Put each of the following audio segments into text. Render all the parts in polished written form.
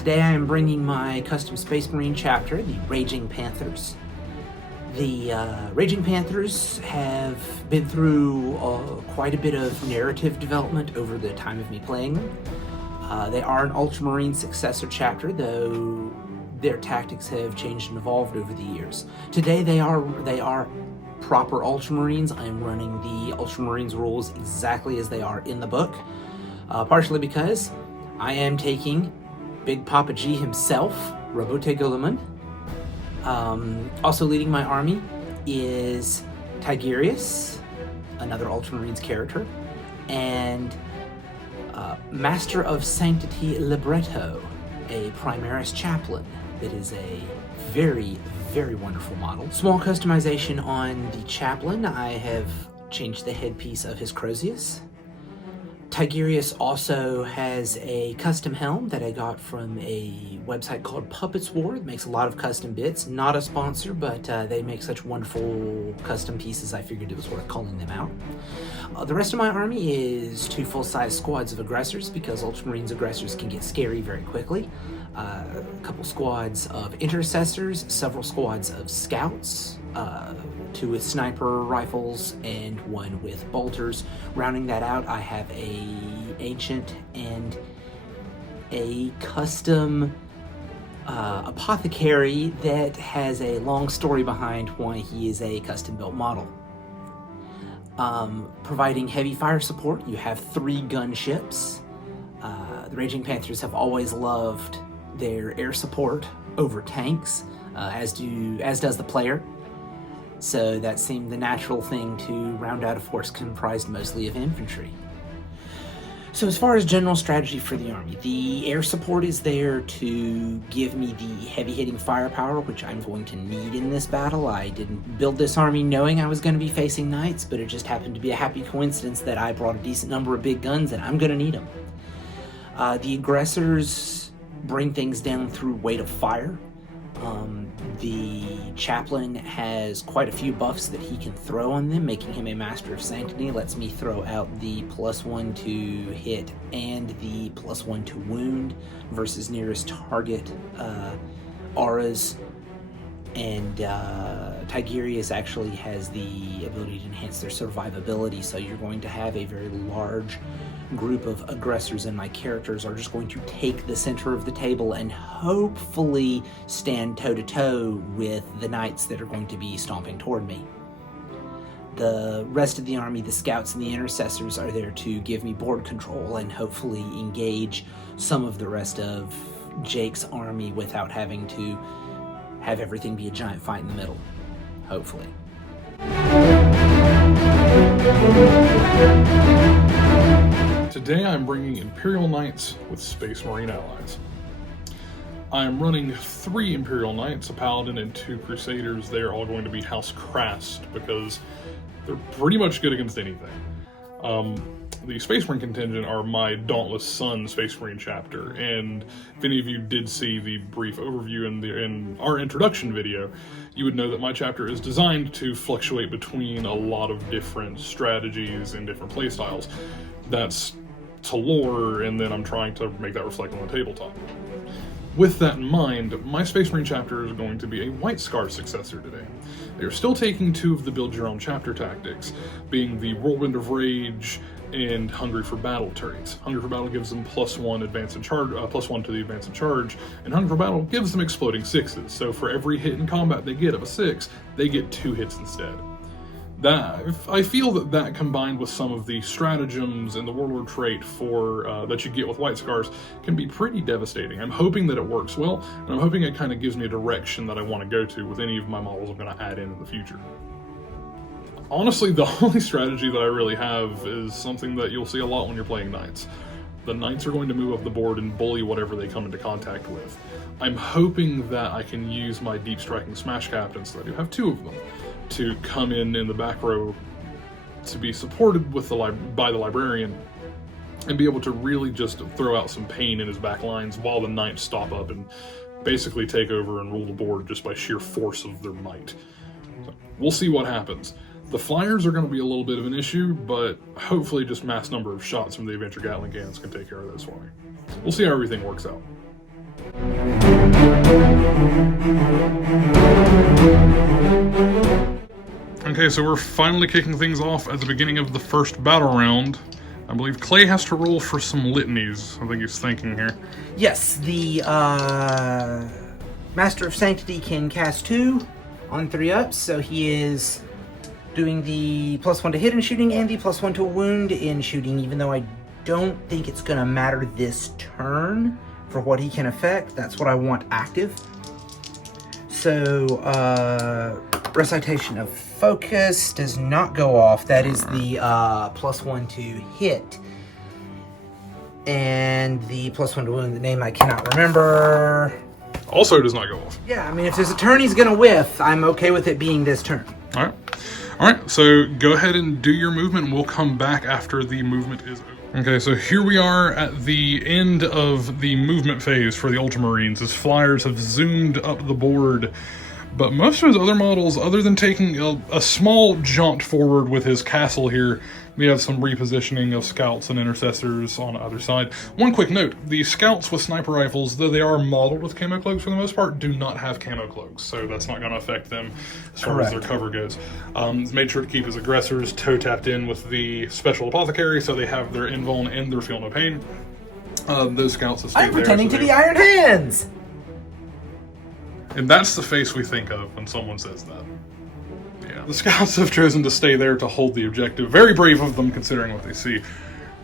Today I am bringing my custom Space Marine chapter, the Raging Panthers. The Raging Panthers have been through quite a bit of narrative development over the time of me playing them. They are an Ultramarine successor chapter, though their tactics have changed and evolved over the years. Today they are proper Ultramarines. I am running the Ultramarines rules exactly as they are in the book, partially because I am taking Big Papa G himself, Roboute Guilliman. Also leading my army is Tigurius, another Ultramarines character, and Master of Sanctity Libretto, a Primaris Chaplain that is a very, very wonderful model. Small customization on the Chaplain. I have changed the headpiece of his Crozius. Tigurius also has a custom helm that I got from a website called Puppets War. It makes a lot of custom bits. Not a sponsor, but they make such wonderful custom pieces, I figured it was worth calling them out. The rest of my army is 2 full-size squads of aggressors, because Ultramarines aggressors can get scary very quickly. A couple squads of intercessors, several squads of scouts, 2 with sniper rifles, and 1 with bolters. Rounding that out, I have a ancient and a custom apothecary that has a long story behind why he is a custom built model. Providing heavy fire support, you have 3 gunships. The Raging Panthers have always loved their air support over tanks, as does the player. So that seemed the natural thing to round out a force comprised mostly of infantry. So as far as general strategy for the army, the air support is there to give me the heavy-hitting firepower, which I'm going to need in this battle. I didn't build this army knowing I was going to be facing knights, but it just happened to be a happy coincidence that I brought a decent number of big guns and I'm going to need them. The aggressors bring things down through weight of fire. The Chaplain has quite a few buffs that he can throw on them, making him a Master of Sanctity. Lets me throw out the +1 to hit and the +1 to wound versus nearest target auras. And Tigurius actually has the ability to enhance their survivability, so you're going to have a very large group of aggressors, and my characters are just going to take the center of the table and hopefully stand toe-to-toe with the knights that are going to be stomping toward me. The rest of the army, the scouts and the intercessors, are there to give me board control and hopefully engage some of the rest of Jake's army without having to have everything be a giant fight in the middle. Hopefully. Today I'm bringing Imperial Knights with Space Marine allies. I am running 3 Imperial Knights, a Paladin, and 2 Crusaders. They are all going to be House Crast because they're pretty much good against anything. The Space Marine contingent are my Dauntless Sun Space Marine chapter, and if any of you did see the brief overview in our introduction video, you would know that my chapter is designed to fluctuate between a lot of different strategies and different playstyles. That's to lore, and then I'm trying to make that reflect on the tabletop. With that in mind, my Space Marine chapter is going to be a White Scar successor today. They're still taking 2 of the build your own chapter tactics, being the Whirlwind of Rage and Hungry for Battle traits. Hungry for Battle gives them +1 advance and charge, +1 to the advance and charge, and Hungry for Battle gives them exploding 6s. So for every hit in combat they get of a 6, they get 2 hits instead. I feel that combined with some of the stratagems and the Warlord trait that you get with White Scars can be pretty devastating. I'm hoping that it works well, and I'm hoping it kind of gives me a direction that I want to go to with any of my models I'm going to add in the future. Honestly, the only strategy that I really have is something that you'll see a lot when you're playing Knights. The Knights are going to move up the board and bully whatever they come into contact with. I'm hoping that I can use my Deep Striking Smash Captains, so I do have 2 of them, to come in the back row to be supported with by the Librarian and be able to really just throw out some pain in his back lines while the Knights stop up and basically take over and rule the board just by sheer force of their might. So we'll see what happens. The flyers are going to be a little bit of an issue, but hopefully just mass number of shots from the Adventure Gatling cannons can take care of this for me. We'll see how everything works out. Okay, so we're finally kicking things off at the beginning of the first battle round. I believe Clay has to roll for some litanies. I think he's thinking here. Yes, the Master of Sanctity can cast 2 on 3-ups, so he is doing the +1 to hit in shooting and the +1 to wound in shooting, even though I don't think it's going to matter this turn for what he can affect. That's what I want active. So, Recitation of Focus does not go off. That is the +1 to hit. And the +1 to wound, the name I cannot remember. Also does not go off. Yeah, I mean, if there's a turn he's going to whiff, I'm okay with it being this turn. All right. All right, so go ahead and do your movement, and we'll come back after the movement is over. Okay, so here we are at the end of the movement phase for the Ultramarines, as flyers have zoomed up the board. But most of his other models, other than taking a small jaunt forward with his castle here, we have some repositioning of scouts and intercessors on either side. One quick note, the scouts with sniper rifles, though they are modeled with camo cloaks for the most part, do not have camo cloaks, so that's not going to affect them as far as their cover goes. Made sure to keep his aggressors toe-tapped in with the special apothecary, so they have their invuln and their feel no pain. Those scouts have stayed I'm pretending to be Iron Hands! And that's the face we think of when someone says that. Yeah. The scouts have chosen to stay there to hold the objective. Very brave of them, considering what they see.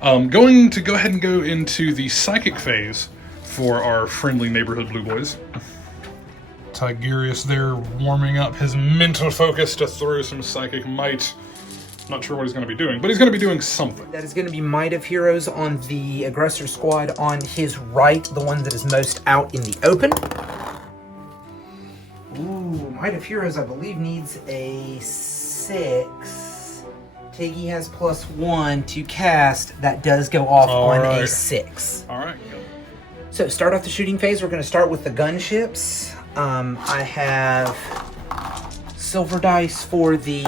Going to go ahead and go into the psychic phase for our friendly neighborhood blue boys. Tigurius there warming up his mental focus to throw some psychic might. Not sure what he's going to be doing, but he's going to be doing something. That is going to be Might of Heroes on the aggressor squad on his right, the one that is most out in the open. Ooh, Might of Heroes, I believe, needs a 6. Tiggy has +1 to cast. That does go off on a 6. All right. So, start off the shooting phase. We're going to start with the gunships. I have silver dice for the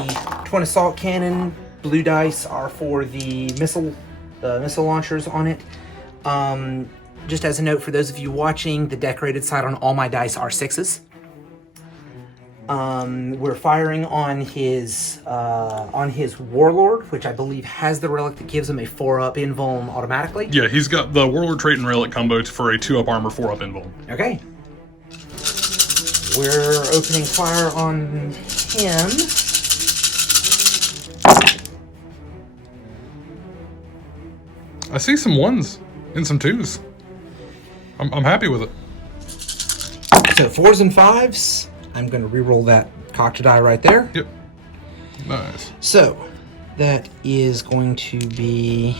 twin assault cannon. Blue dice are for the missile launchers on it. Just as a note for those of you watching, the decorated side on all my dice are 6s. We're firing on his Warlord, which I believe has the relic that gives him a 4-up invuln automatically. Yeah, he's got the Warlord trait and relic combo for a 2-up armor, 4-up invuln. Okay. We're opening fire on him. I see some 1s and some 2s. I'm happy with it. So 4s and 5s. I'm going to re-roll that cocked die right there. Yep. Nice. So, that is going to be...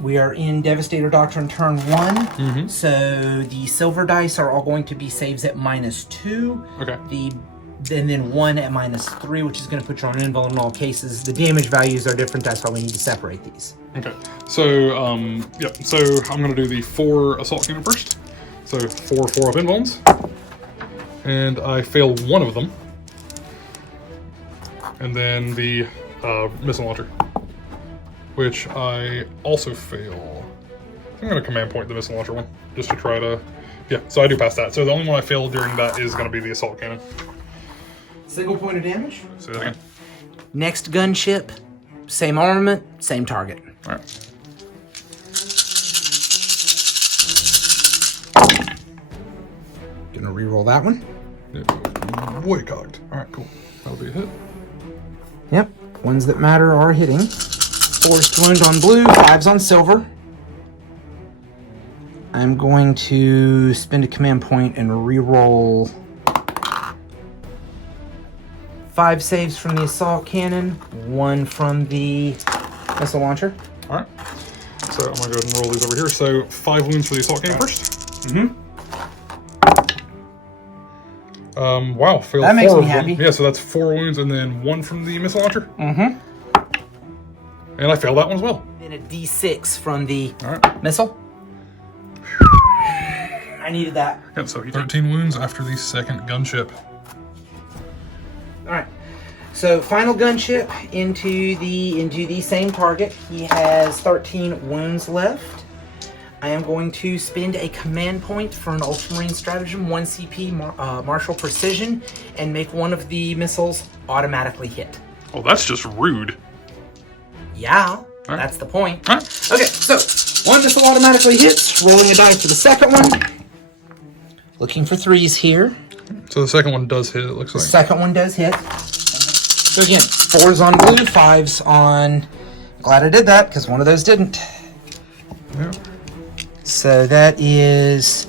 we are in Devastator Doctrine turn 1. So, the silver dice are all going to be saves at -2. Okay. And then 1 at -3, which is going to put you on invuln in all cases. The damage values are different, that's why we need to separate these. Okay. So, yep. So, I'm going to do the 4 assault cannon first. So 4 4-up invulns, and I fail 1 of them, and then the missile launcher, which I also fail. I'm going to command point the missile launcher one, just to try to, yeah, so I do pass that. So the only one I fail during that is going to be the assault cannon. Single point of damage. Say that again. Next gunship, same armament, same target. All right. Gonna re-roll that one. Yep. Way cocked. All right, cool. That'll be a hit. Yep. Ones that matter are hitting. 4's to wound on blue, 5's on silver. I'm going to spend a command point and re-roll 5 saves from the assault cannon, 1 from the missile launcher. All right. So I'm gonna go ahead and roll these over here. So 5 wounds for the assault cannon first. Wow, failed 4 that makes me of them. happy. Yeah, so that's 4 wounds and then 1 from the missile launcher. And I failed that one as well. Then a D6 from the Alright. missile. I needed that. Yep, so 13 wounds after the second gunship. Alright. So final gunship into the same target. He has 13 wounds left. I am going to spend a command point for an Ultramarine Stratagem, 1 CP Martial Precision, and make one of the missiles automatically hit. Oh, that's just rude. Yeah, that's the point. Huh? Okay, so one missile automatically hits, rolling a die for the second one. Looking for 3s here. So the second one does hit, it looks like. The second one does hit. So again, 4s on blue, 5s on... Glad I did that, because one of those didn't. Yeah. So that is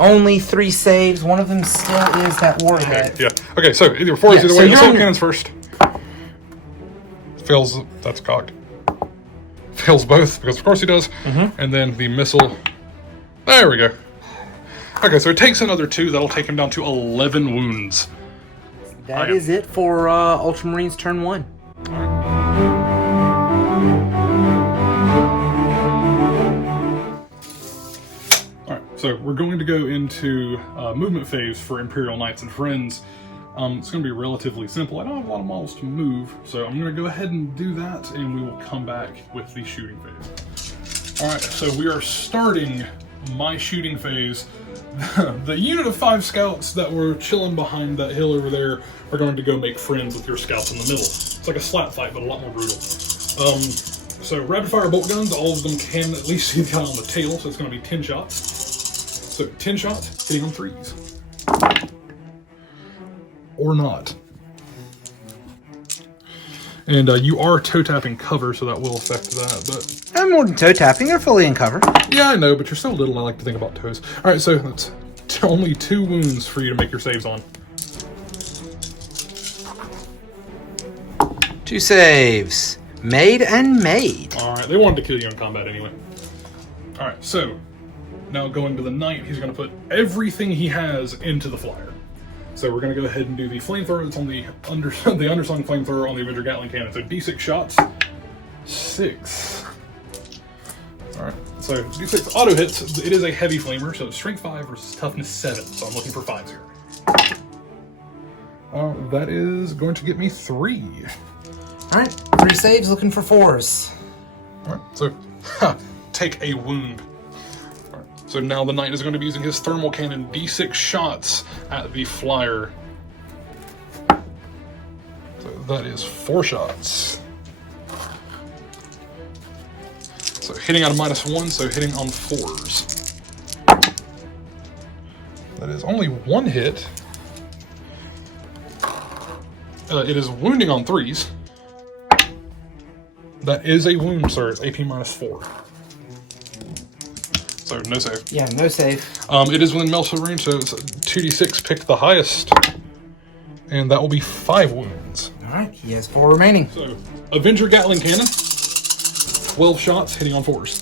only 3 saves. One of them still is that warhead. Okay, yeah. Okay, so either 4s either so way. you're Assault on- cannons first. Fails, that's cocked. Fails both, because of course he does. And then the missile... There we go. Okay, so it takes another 2. That'll take him down to 11 wounds. That is it for Ultramarines turn 1. Alright, so we're going to go into movement phase for Imperial Knights and Friends. It's going to be relatively simple. I don't have a lot of models to move, so I'm going to go ahead and do that, and we will come back with the shooting phase. Alright, so we are starting my shooting phase. The unit of 5 scouts that were chilling behind that hill over there are going to go make friends with your scouts in the middle. It's like a slap fight, but a lot more brutal. So rapid fire bolt guns, all of them can at least see the guy on the tail, so it's going to be 10 shots. So 10 shots, hitting on 3s. Or not. And you are toe tapping cover, so that will affect that, but... I'm more than toe tapping, they're fully in cover. Yeah, I know, but you're so little, I like to think about toes. Alright, so that's only 2 wounds for you to make your saves on. 2 saves. Made and made. Alright, they wanted to kill you in combat anyway. Alright, so now going to the knight, he's going to put everything he has into the flyer. So we're going to go ahead and do the flamethrower that's on the undersung flamethrower on the Avenger Gatling cannon. So D6 shots, 6. Alright, so D6 auto hits. It is a heavy flamer, so it's strength 5 versus toughness 7. So I'm looking for 5s here. That is going to get me 3. Alright, 3 saves, looking for 4s. Alright, so take a wound. Alright, so now the knight is going to be using his thermal cannon, D6 shots at the flyer. So that is 4 shots. So hitting on a -1, so hitting on 4s. That is only 1 hit. It is wounding on 3s. That is a wound, sir. It's AP -4. So no save. Yeah, no save. It is within melee range, so it's 2d6. Pick the highest, and that will be 5 wounds. All right, he has 4 remaining. So Avenger Gatling cannon, 12 shots, hitting on 4s.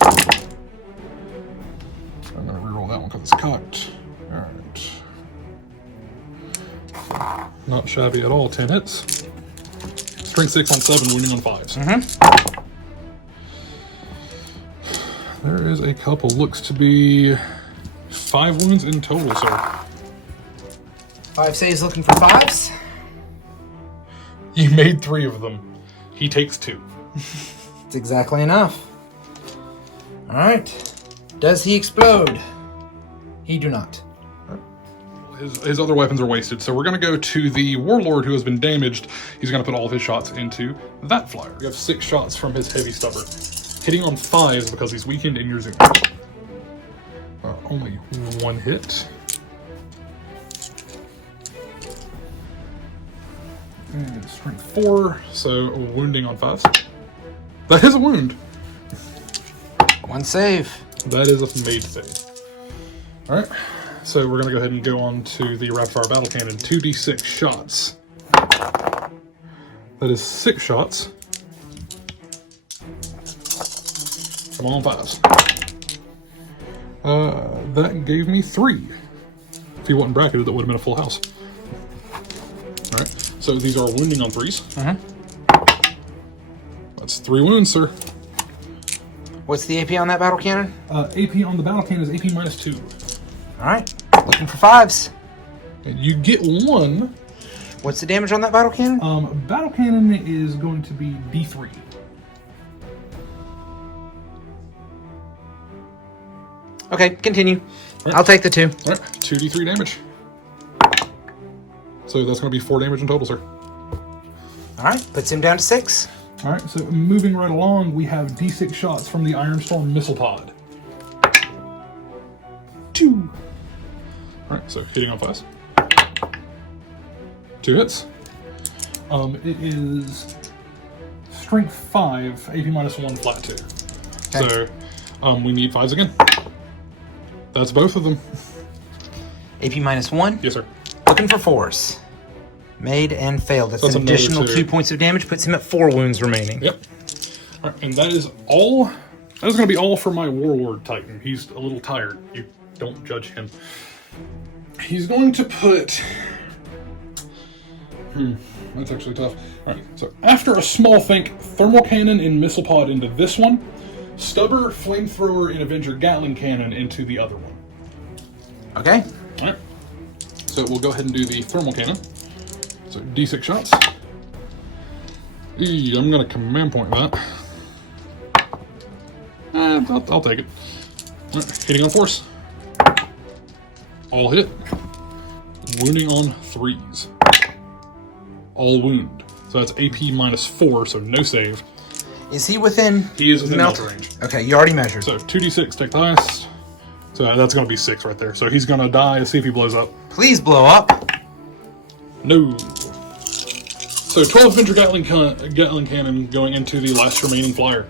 I'm gonna reroll that one because it's cocked. All right. Not shabby at all. 10 hits. Strength 6 on 7, wounding on 5s. There is a couple. Looks to be 5 wounds in total, sir. 5 saves, looking for 5s. You made 3 of them. He takes 2. It's exactly enough. All right. Does he explode? He do not. His other weapons are wasted, so we're going to go to the Warlord who has been damaged. He's going to put all of his shots into that flyer. We have 6 shots from his heavy stubber. Hitting on 5s because he's weakened in your zoom. Only 1 hit. And strength 4, so wounding on 5s. That is a wound. 1 save. That is a made save. Alright, so we're going to go ahead and go on to the rapid fire battle cannon. 2d6 shots. That is 6 shots. Come on, 5s. That gave me 3. If he wasn't bracketed, that would have been a full house. Alright, so these are wounding on 3s. That's 3 wounds, sir. What's the AP on that battle cannon? AP on the battle cannon is AP -2. All right. Looking for 5s. And you get 1. What's the damage on that battle cannon? Battle cannon is going to be D3. Okay, continue. Right. I'll take the 2. All right, 2d3 damage. So that's going to be 4 damage in total, sir. All right, puts him down to 6. All right, so moving right along, we have d6 shots from the Ironstorm missile pod. 2. All right, so hitting on 5s. 2 hits. It is strength 5, AP minus 1, flat 2. Okay. So we need 5s again. That's both of them. AP minus 1? Yes, sir. Looking for 4s. Made and failed. That's an additional 2 points of damage. Puts him at 4 wounds remaining. Yep. All right, and that is all. That is going to be all for my Warlord Titan. He's a little tired. You don't judge him. He's going to put... that's actually tough. All right, so after a small think, thermal cannon in missile pod into this one, stubber, flamethrower, and Avenger Gatling cannon into the other one. Okay. All right. So we'll go ahead and do the thermal cannon. So d6 shots. I'm going to command point that. I'll take it. All right, hitting on force. All hit. Wounding on 3s. All wound. So that's AP minus 4, so no save. Is he within? He is within melt range. Okay, you already measured. So 2d6, take the highest. So that's going to be 6 right there. So he's going to die. See if he blows up. Please blow up. No. So 12 Avenger Gatling cannon going into the last remaining flyer.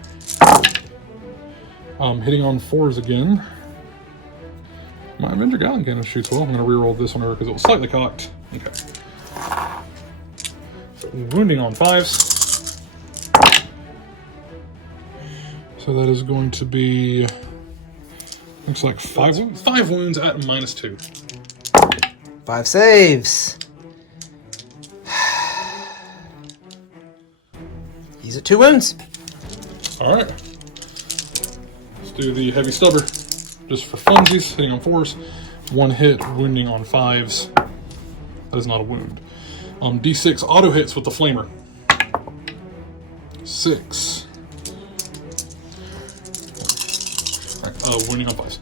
Hitting on 4s again. My Avenger Gatling cannon shoots well. I'm going to reroll this one over because it was slightly cocked. Okay. So wounding on 5s. So that is going to be... looks like 5 wounds at minus 2. 5 saves. He's at 2 wounds. All right. Let's do the heavy stubber. Just for funsies, hitting on 4s. 1 hit, wounding on 5s. That is not a wound. D6 auto hits with the flamer. 6. All right, wounding on 5s.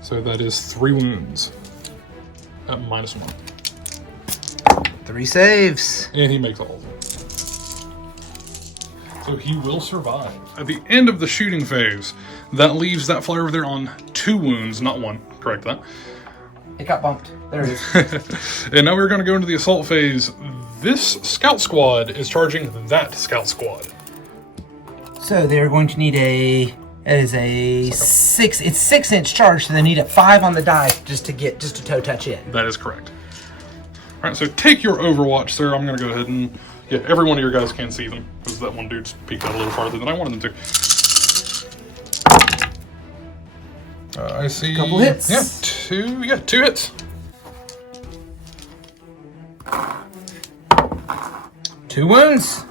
So that is 3 wounds at minus 1. 3 saves. And he makes all of them. So he will survive. At the end of the shooting phase, that leaves that flyer over there on 2 wounds, not 1. Correct that. It got bumped. There it is. And now we're going to go into the assault phase. This scout squad is charging that scout squad. So they're going to need a... It is a 6... It's 6-inch charge, so they need a 5 on the die just to toe touch in. That is correct. All right, so take your Overwatch, sir. I'm going to go ahead and... yeah, every one of your guys can see them, because that one dude's peeked out a little farther than I wanted them to. I see... Couple hits. Yeah, 2 hits. 2 wounds.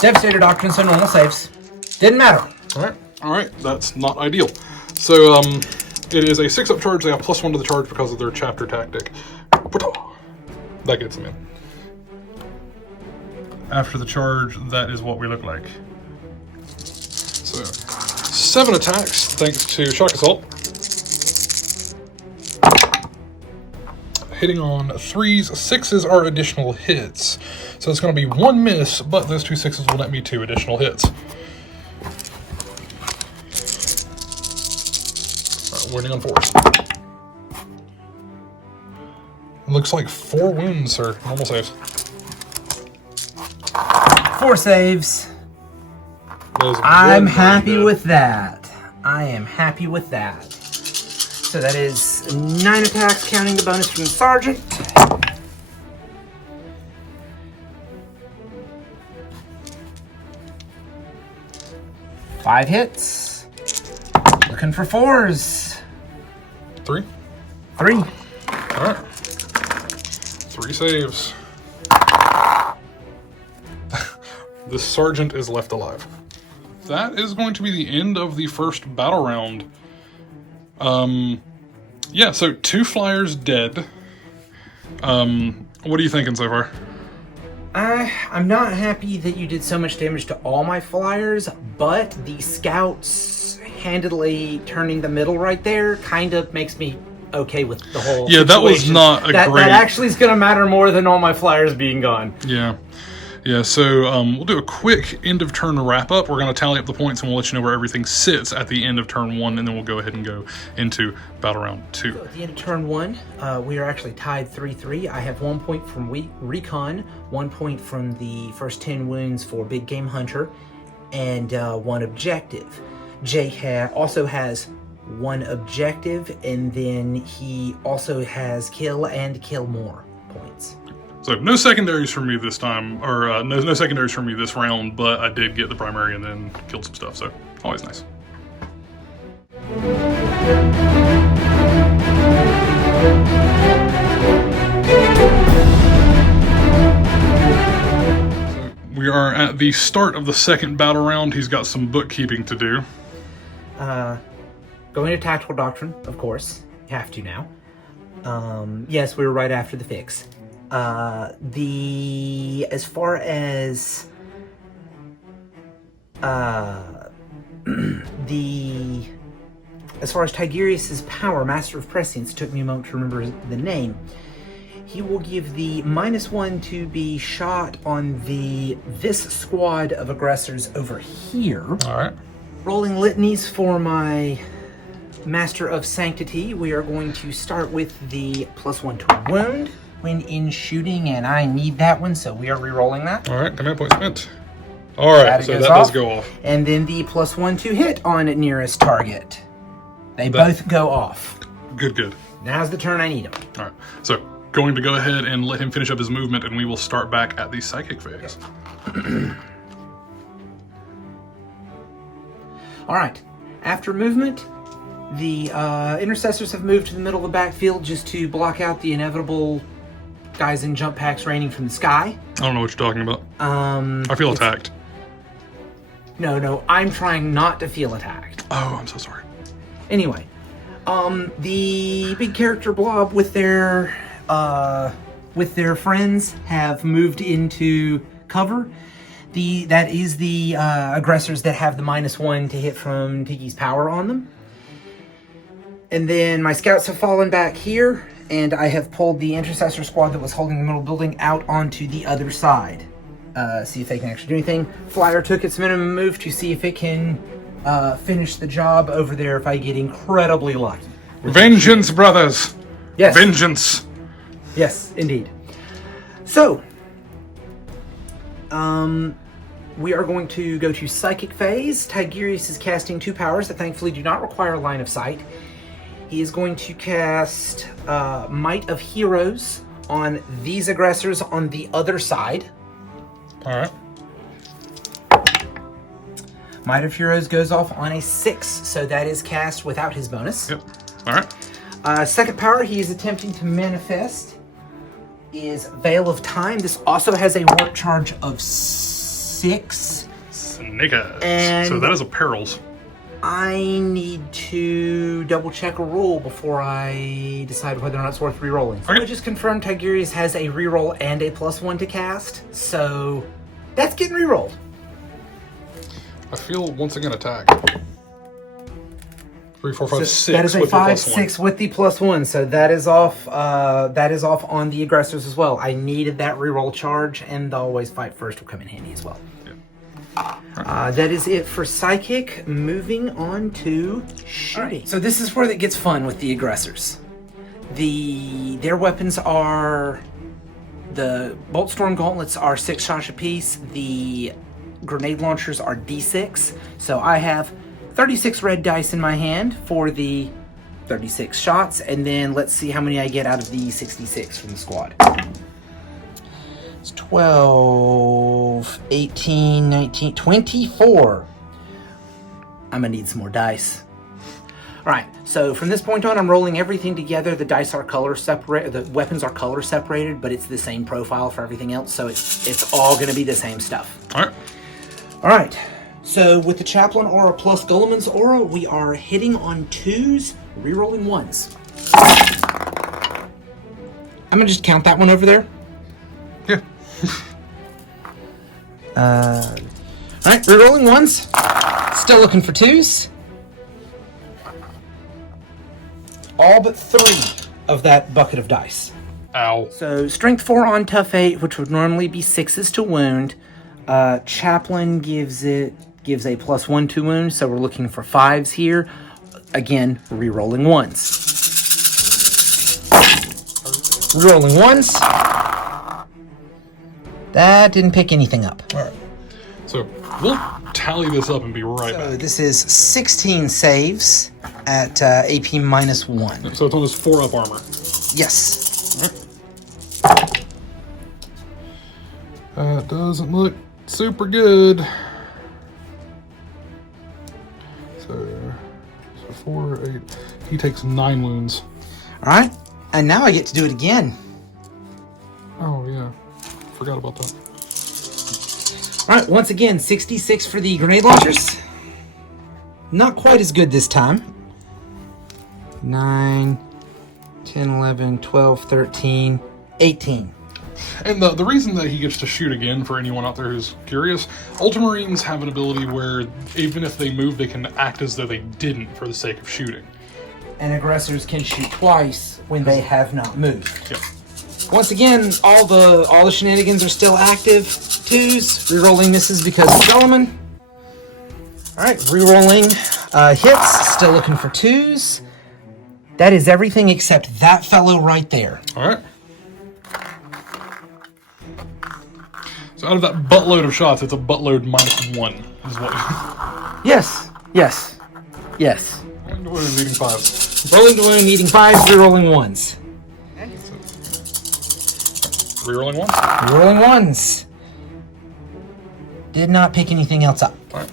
Devastator Doctrine, so normal saves. Didn't matter. All right, that's not ideal. So, it is a 6-up charge. They have +1 to the charge because of their chapter tactic. That gets them in. After the charge, that is what we look like. So, 7 attacks, thanks to Shock Assault. Hitting on 3s, 6s are additional hits. So it's going to be 1 miss, but those 2 6s will net me 2 additional hits. Wounding on 4s. Looks like 4 wounds, sir. Normal saves. 4 saves. I'm happy with that. I am happy with that. So that is 9 attacks, counting the bonus from the Sergeant. Five hits. Looking for 4s. 3. 3. All right. 3 saves. The Sergeant is left alive. That is going to be the end of the first battle round. Yeah, so 2 flyers dead. What are you thinking so far? I'm not happy that you did so much damage to all my flyers, but the scouts handedly turning the middle right there kind of makes me okay with the whole Yeah, situation. that was not a that, great... That actually is going to matter more than all my flyers being gone. Yeah. Yeah, so we'll do a quick end of turn wrap up. We're going to tally up the points and we'll let you know where everything sits at the end of turn 1, and then we'll go ahead and go into battle round 2. So at the end of turn 1, we are actually tied 3-3. I have 1 point from Recon, 1 point from the first 10 wounds for Big Game Hunter, and 1 objective. Jay also has 1 objective, and then he also has kill and kill more points. So no secondaries for me this time, or no secondaries for me this round, but I did get the primary and then killed some stuff, so always nice. So we are at the start of the second battle round. He's got some bookkeeping to do. Going to Tactical Doctrine, of course. You have to now. Yes, we were right after the fix. As far as Tigurius's power, Master of Prescience, took me a moment to remember the name. He will give the -1 to be shot on this squad of aggressors over here. All right. Rolling litanies for my Master of Sanctity. We are going to start with the +1 to wound when in shooting, and I need that one, so we are re-rolling that. All right, command point spent. All right, so that does go off. And then the +1 to hit on nearest target. They both go off. Good. Now's the turn I need them. All right, so going to go ahead and let him finish up his movement, and we will start back at the psychic phase. All right, after movement, the intercessors have moved to the middle of the backfield just to block out the inevitable guys in jump packs raining from the sky. I don't know what you're talking about. I feel attacked. No, I'm trying not to feel attacked. Oh, I'm so sorry. Anyway, the big character blob with their friends have moved into cover. That is the aggressors that have the -1 to hit from Tiki's power on them. And then my scouts have fallen back here, and I have pulled the intercessor squad that was holding the middle building out onto the other side. See if they can actually do anything. Flyer took its minimum move to see if it can finish the job over there if I get incredibly lucky. Vengeance, brothers! Yes. Vengeance! Yes, indeed. So, we are going to go to Psychic Phase. Tigurius is casting 2 powers that thankfully do not require line of sight. He is going to cast Might of Heroes on these aggressors on the other side. All right. Might of Heroes goes off on a 6, so that is cast without his bonus. Yep. All right. Second power he is attempting to manifest is Veil of Time. This also has a warp charge of 6. Snake eyes. And so that is a perils. I need to double check a rule before I decide whether or not it's worth re-rolling. So I just confirmed Tigurius has a reroll and a +1 to cast, so that's getting re-rolled. I feel once again attack. 3, 4, 5, 6. That is a 5, 6 with the +1, so that is off. That is off on the aggressors as well. I needed that reroll charge, and the always fight first will come in handy as well. That is it for Psychic. Moving on to Shooting. Right, so this is where it gets fun with the aggressors. Their weapons are... The Bolt Storm Gauntlets are 6 shots apiece. The grenade launchers are D6. So I have 36 red dice in my hand for the 36 shots. And then let's see how many I get out of the 66 from the squad. It's 12, 18, 19, 24. I'm gonna need some more dice. All right, so from this point on, I'm rolling everything together. The dice are color separated, the weapons are color separated, but it's the same profile for everything else, so it's all gonna be the same stuff. All right. All right, so with the Chaplain aura plus Guilliman's aura, we are hitting on 2s, re-rolling 1s. I'm gonna just count that one over there. Yeah. Alright, re-rolling 1s. Still looking for 2s. all but 3 of that bucket of dice. Ow. So strength 4 on tough 8, which would normally be 6s to wound. Chaplain gives a +1 to wound, so we're looking for 5s here. Again, re-rolling 1s. Re-rolling 1s. That didn't pick anything up. All right. So we'll tally this up and be right back. So this is 16 saves at AP -1. So it's almost 4 up armor. Yes. That doesn't look super good. So 4, 8. He takes 9 wounds. All right. And now I get to do it again. Oh, yeah. Forgot about that. All right. Once again, 66 for the grenade launchers. Not quite as good this time. 9, 10, 11, 12, 13, 18. And the reason that he gets to shoot again, for anyone out there who's curious, Ultramarines have an ability where even if they move, they can act as though they didn't for the sake of shooting. And aggressors can shoot twice when they have not moved. Yep. Once again, all the shenanigans are still active. 2s, re-rolling misses because of Guilliman. All right, re-rolling hits, still looking for 2s. That is everything except that fellow right there. All right. So out of that buttload of shots, it's a buttload -1. Is what? Yes, yes, yes. Rolling to wound, needing 5s. Rolling to wound, needing 5s, re-rolling 1s. Rerolling 1. Re-rolling 1s. Did not pick anything else up. All right.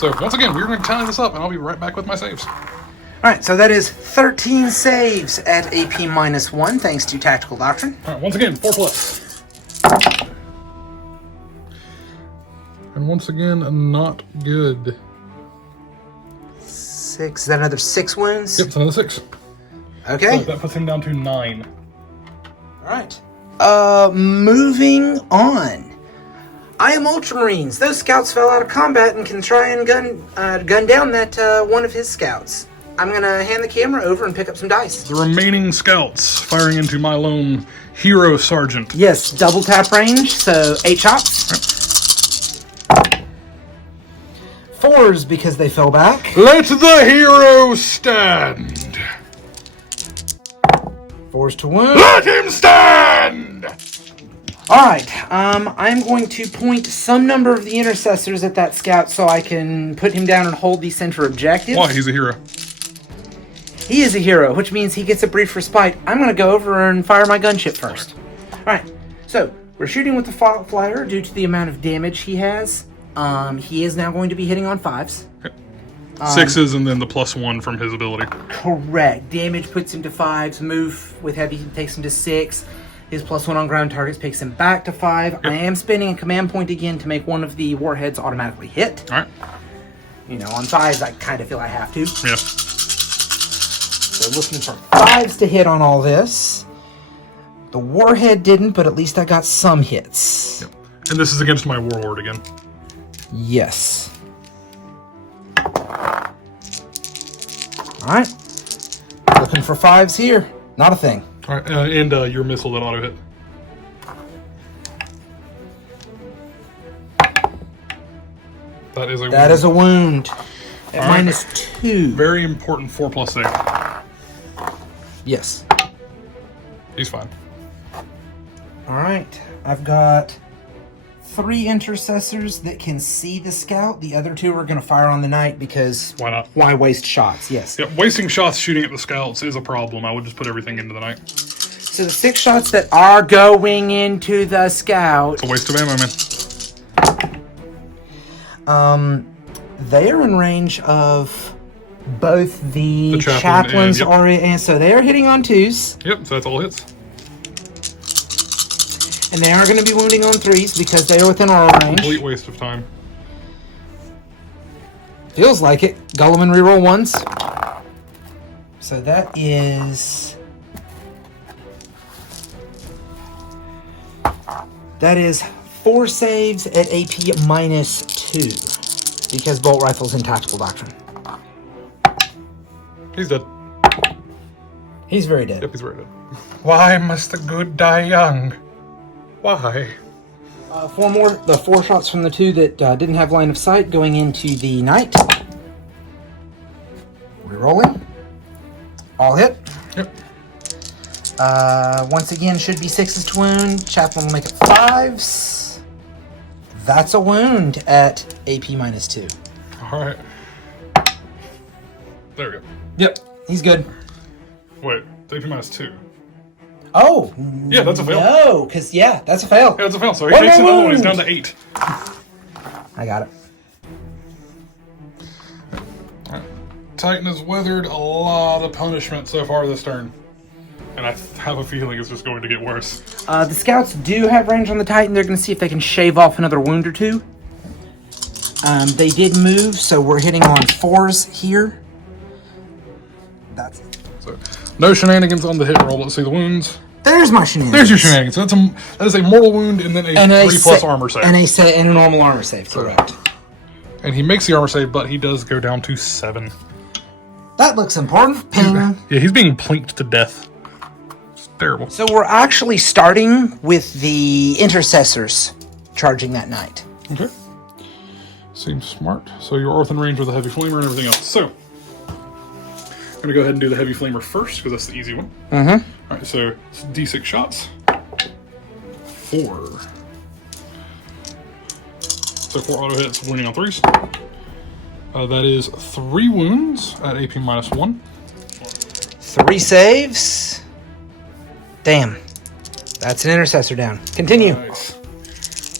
So once again, we're going to tally this up, and I'll be right back with my saves. All right, so that is 13 saves at AP -1, thanks to Tactical Doctrine. All right, once again, 4+. And once again, not good. 6, is that another 6 wounds? Yep, it's another 6. Okay. So that puts him down to 9. All right. Moving on. I am Ultramarines. Those scouts fell out of combat and can try and gun down that one of his scouts. I'm gonna hand the camera over and pick up some dice. The remaining scouts firing into my lone hero sergeant. Yes, double tap range, so 8 shots. 4s because they fell back. Let the hero stand! 4s to wound. Let him stand! Alright, I'm going to point some number of the intercessors at that scout so I can put him down and hold the center objective. Why? He's a hero. He is a hero, which means he gets a brief respite. I'm going to go over and fire my gunship first. Alright, so we're shooting with the flyer due to the amount of damage he has. He is now going to be hitting on 5s. 6s and then the +1 from his ability. Correct. Damage puts him to 5s. Move with heavy takes him to 6. His +1 on ground targets takes him back to 5. Yep. I am spending a command point again to make one of the warheads automatically hit. All right. You know, on 5s, I kind of feel I have to. Yeah. So looking for 5s to hit on all this. The warhead didn't, but at least I got some hits. Yep. And this is against my Warlord again. Yes. Alright. Looking for 5s here. Not a thing. Alright, and your missile that auto hit. That is a wound. That is a wound. At Right. -2. Very important 4+ save. Yes. He's fine. Alright. I've got 3 intercessors that can see the scout. The other 2 are going to fire on the knight because... Why not? Why waste shots? Yes. Yeah, wasting shots shooting at the scouts is a problem. I would just put everything into the knight. So the 6 shots that are going into the scout... It's a waste of ammo, man. They are in range of both the chaplain chaplains, and, yep. and so they are hitting on 2s. Yep, so that's all hits. And they are going to be wounding on 3s because they are within aural range. Complete waste of time. Feels like it. Guilliman reroll 1s. So that is... That is 4 saves at AP -2. Because Bolt Rifle's in Tactical Doctrine. He's dead. He's very dead. Yep, he's very dead. Why must the good die young? Why? 4 more. The 4 shots from the 2 that didn't have line of sight going into the knight. Rerolling. All hit. Yep. Once again, should be 6s to wound. Chaplain will make it 5s. That's a wound at AP -2. All right. There we go. Yep, he's good. Wait, AP -2. Oh! Yeah, that's a fail. No, because, yeah, that's a fail. Yeah, that's a fail. So he takes another one. He's down to 8. I got it. Right. Titan has weathered a lot of punishment so far this turn. And I have a feeling it's just going to get worse. The scouts do have range on the Titan. They're going to see if they can shave off another wound or 2. They did move, so we're hitting on 4s here. That's it. So, no shenanigans on the hit roll. Let's see the wounds. There's my shenanigans. There's your shenanigans. So that is a mortal wound and then a 3+ armor save. And a normal armor save, correct. And he makes the armor save, but he does go down to 7. That looks important. Ping. Yeah, he's being plinked to death. It's terrible. So we're actually starting with the intercessors charging that knight. Okay. Seems smart. So you're Orth in range with a heavy flamer and everything else. So I'm going to go ahead and do the heavy flamer first, because that's the easy one. Mm-hmm. Alright, so it's D6 shots. 4. So 4 auto hits, wounding on 3s. That is 3 wounds at AP -1. 3 saves. Damn. That's an intercessor down. Continue. Nice.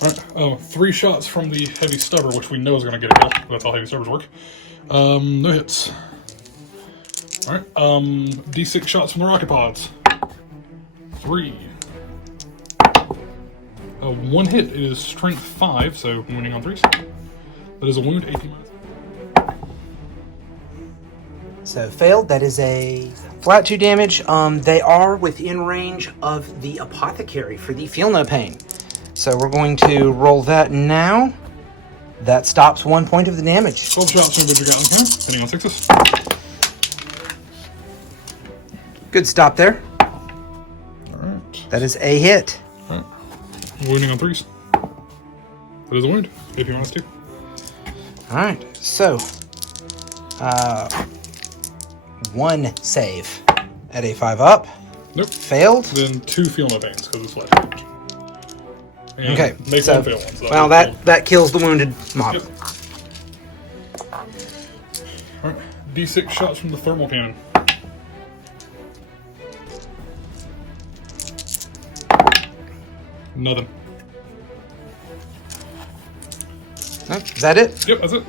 Alright, 3 shots from the heavy stubber, which we know is going to get a kill. That's how heavy stubbers work. No hits. Alright, D6 shots from the rocket pods. 3. 1 hit is strength 5, so wounding on 3s. That is a wound, AP -. So failed. That is a flat 2 damage. They are within range of the apothecary for the feel no pain. So we're going to roll that now. That stops 1 point of the damage. 12 shots from the Butcher Gatling cannon, hitting on 6s. Good stop there. Alright. That is a hit. Alright. Wounding on 3s. That is a wound. AP -2. Alright, so 1 save at a 5 up. Nope. Failed. Then 2 feel no pains because it's flat damage. And Okay. Make So, 1 fail one. So well, that kills the wounded mob. Yep. Alright. D6 shots from the thermal cannon. Nothing. Nope, is that it? Yep, that's it.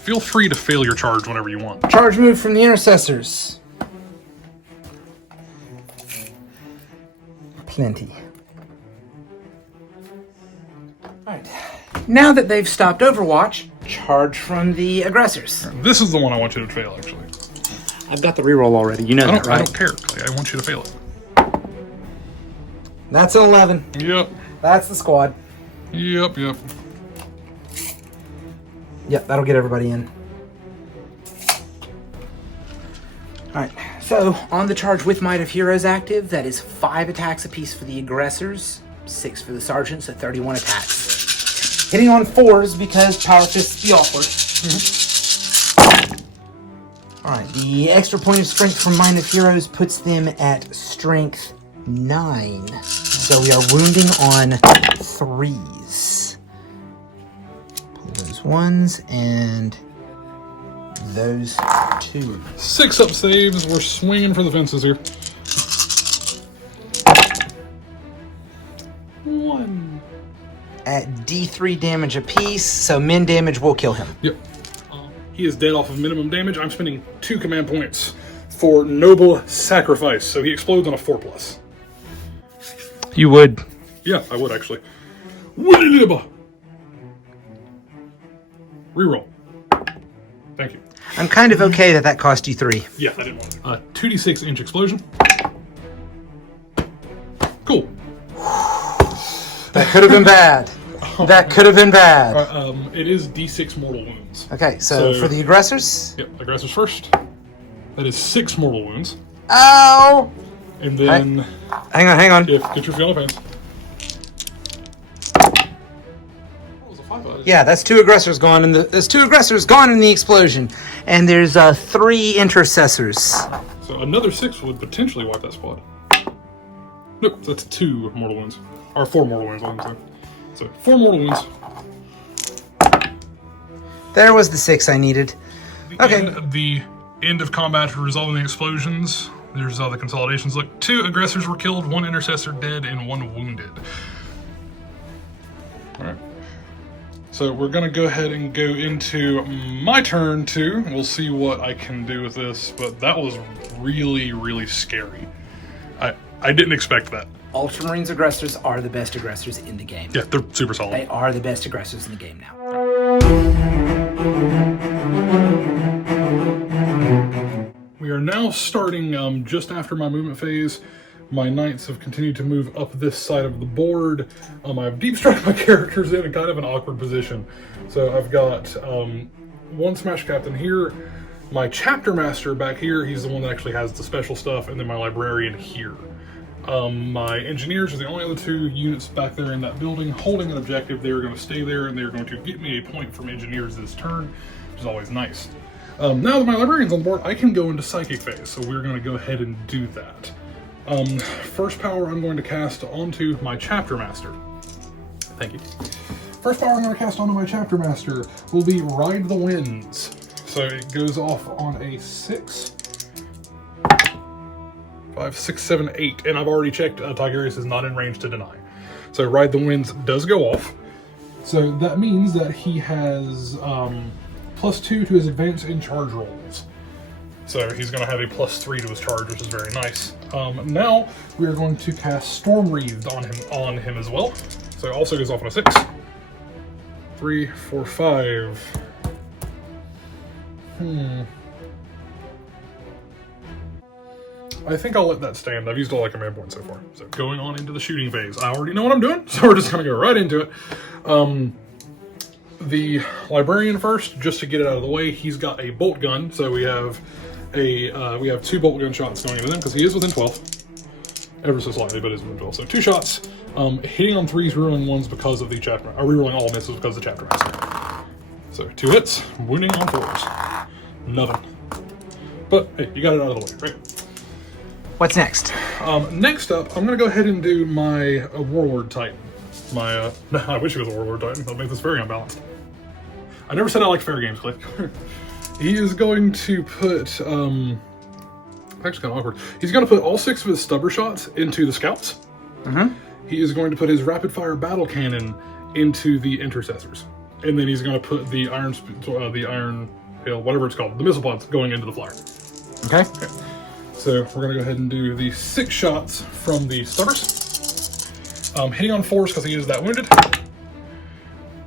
Feel free to fail your charge whenever you want. Charge move from the intercessors. Plenty. Alright. Now that they've stopped Overwatch, charge from the aggressors. This is the one I want you to fail, actually. I've got the reroll already. You know that, right? I don't care. I want you to fail it. That's an 11. Yep. That's the squad. Yep. Yep, that'll get everybody in. Alright, so on the charge with Might of Heroes active, that is 5 attacks apiece for the aggressors, 6 for the sergeant, so 31 attacks. Hitting on 4s because Power Fist's the awkward. Alright, the extra point of strength from Might of Heroes puts them at strength 9. So we are wounding on 3s. Pull those 1s and those 2. 6 up saves. We're swinging for the fences here. 1. At D3 damage apiece, so min damage will kill him. Yep. He is dead off of minimum damage. I'm spending 2 command points for Noble Sacrifice, so he explodes on a 4+. You would. Yeah, I would actually. Reroll. Thank you. I'm kind of okay that cost you 3. Yeah, I didn't want to. 2d6-inch explosion. Cool. That could have been bad. That could have been bad. It is d6 mortal wounds. Okay, so for the aggressors? Yep, aggressors first. That is 6 mortal wounds. Ow! And then... Hang on. Yeah, get your field pants. Yeah, that's 2 aggressors gone, and there's 2 aggressors gone in the explosion, and there's 3 intercessors. So another 6 would potentially wipe that squad. Nope, that's 2 mortal wounds, or 4 mortal wounds. I think so 4 mortal wounds. There was the 6 I needed. Okay. The end of combat for resolving the explosions. There's all the consolidations. Look, 2 aggressors were killed, 1 intercessor dead, and 1 wounded. All right. So we're going to go ahead and go into my turn, too. We'll see what I can do with this, but that was really, really scary. I didn't expect that. Ultramarines aggressors are the best aggressors in the game. Yeah, they're super solid. They are the best aggressors in the game now. We are now starting just after my movement phase. My knights have continued to move up this side of the board. I've deep struck my characters in kind of an awkward position. So I've got 1 Smash Captain here, my Chapter Master back here, he's the one that actually has the special stuff, and then my Librarian here. My Engineers are the only other 2 units back there in that building holding an objective. They're going to stay there, and they're going to get me a point from Engineers this turn, which is always nice. Now that my Librarian's on the board, I can go into Psychic phase, so we're going to go ahead and do that. First power I'm going to cast onto my Chapter Master. Thank you. First power I'm going to cast onto my Chapter Master will be Ride the Winds. So it goes off on a 6. 5, 6, 7, 8. And I've already checked, Tigurius is not in range to deny. So Ride the Winds does go off. So that means that he has +2 to his advance and charge rolls. So he's going to have a +3 to his charge, which is very nice. Now we are going to cast Storm Wreathed on him as well. So it also goes off on a 6. 3, 4, 5. I think I'll let that stand. I've used all my command points so far. So going on into the shooting phase. I already know what I'm doing, so we're just going to go right into it. The Librarian first, just to get it out of the way, he's got a bolt gun. So we have 2 bolt gun shots going into them because he is within 12. Ever so slightly, but is within 12. So 2 shots. Hitting on 3s, rerolling 1s because of the Chapter. Rerolling all misses because of the Chapter Master. So 2 hits, wounding on 4s. Nothing. But hey, you got it out of the way, right? What's next? Next up, I'm going to go ahead and do my Warlord Titan. My, I wish he was a Warlord Titan. That'll make this very unbalanced. I never said I liked fair games, Cliff. He is going to put, actually kind of awkward. He's going to put all 6 of his stubber shots into the scouts. He is going to put his rapid fire battle cannon into the intercessors. And then he's going to put the iron hail, whatever it's called, the missile pods going into the flyer. Okay. So we're going to go ahead and do the 6 shots from the stubbers. Hitting on 4s because he is that wounded.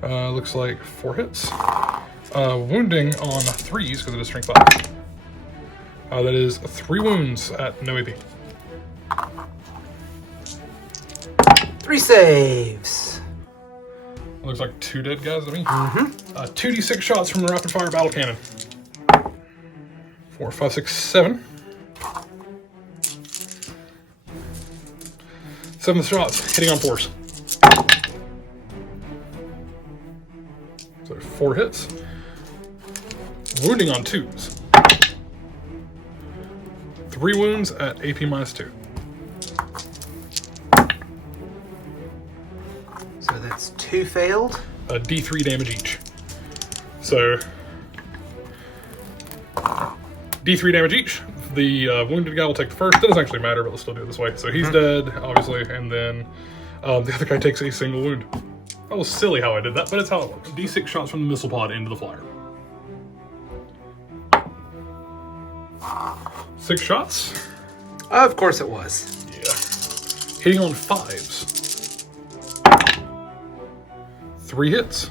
Looks like 4 hits. Wounding on 3s because it is strength 5. That is 3 wounds at no AP. 3 saves. Looks like 2 dead guys to me. 2d6 shots from the rapid fire battle cannon. 4, 5, 6, 7. 7 shots, hitting on 4s. So 4 hits. Wounding on 2s. 3 wounds at AP -2. So that's 2 failed. D3 damage each. So D3 damage each. The wounded guy will take the first. It doesn't actually matter, but let's still do it this way. So he's dead, obviously, and then the other guy takes a single wound. That was silly how I did that, but it's how it works. D6 shots from the missile pod into the flyer. 6 shots. Of course it was. Yeah. Hitting on 5s. 3 hits.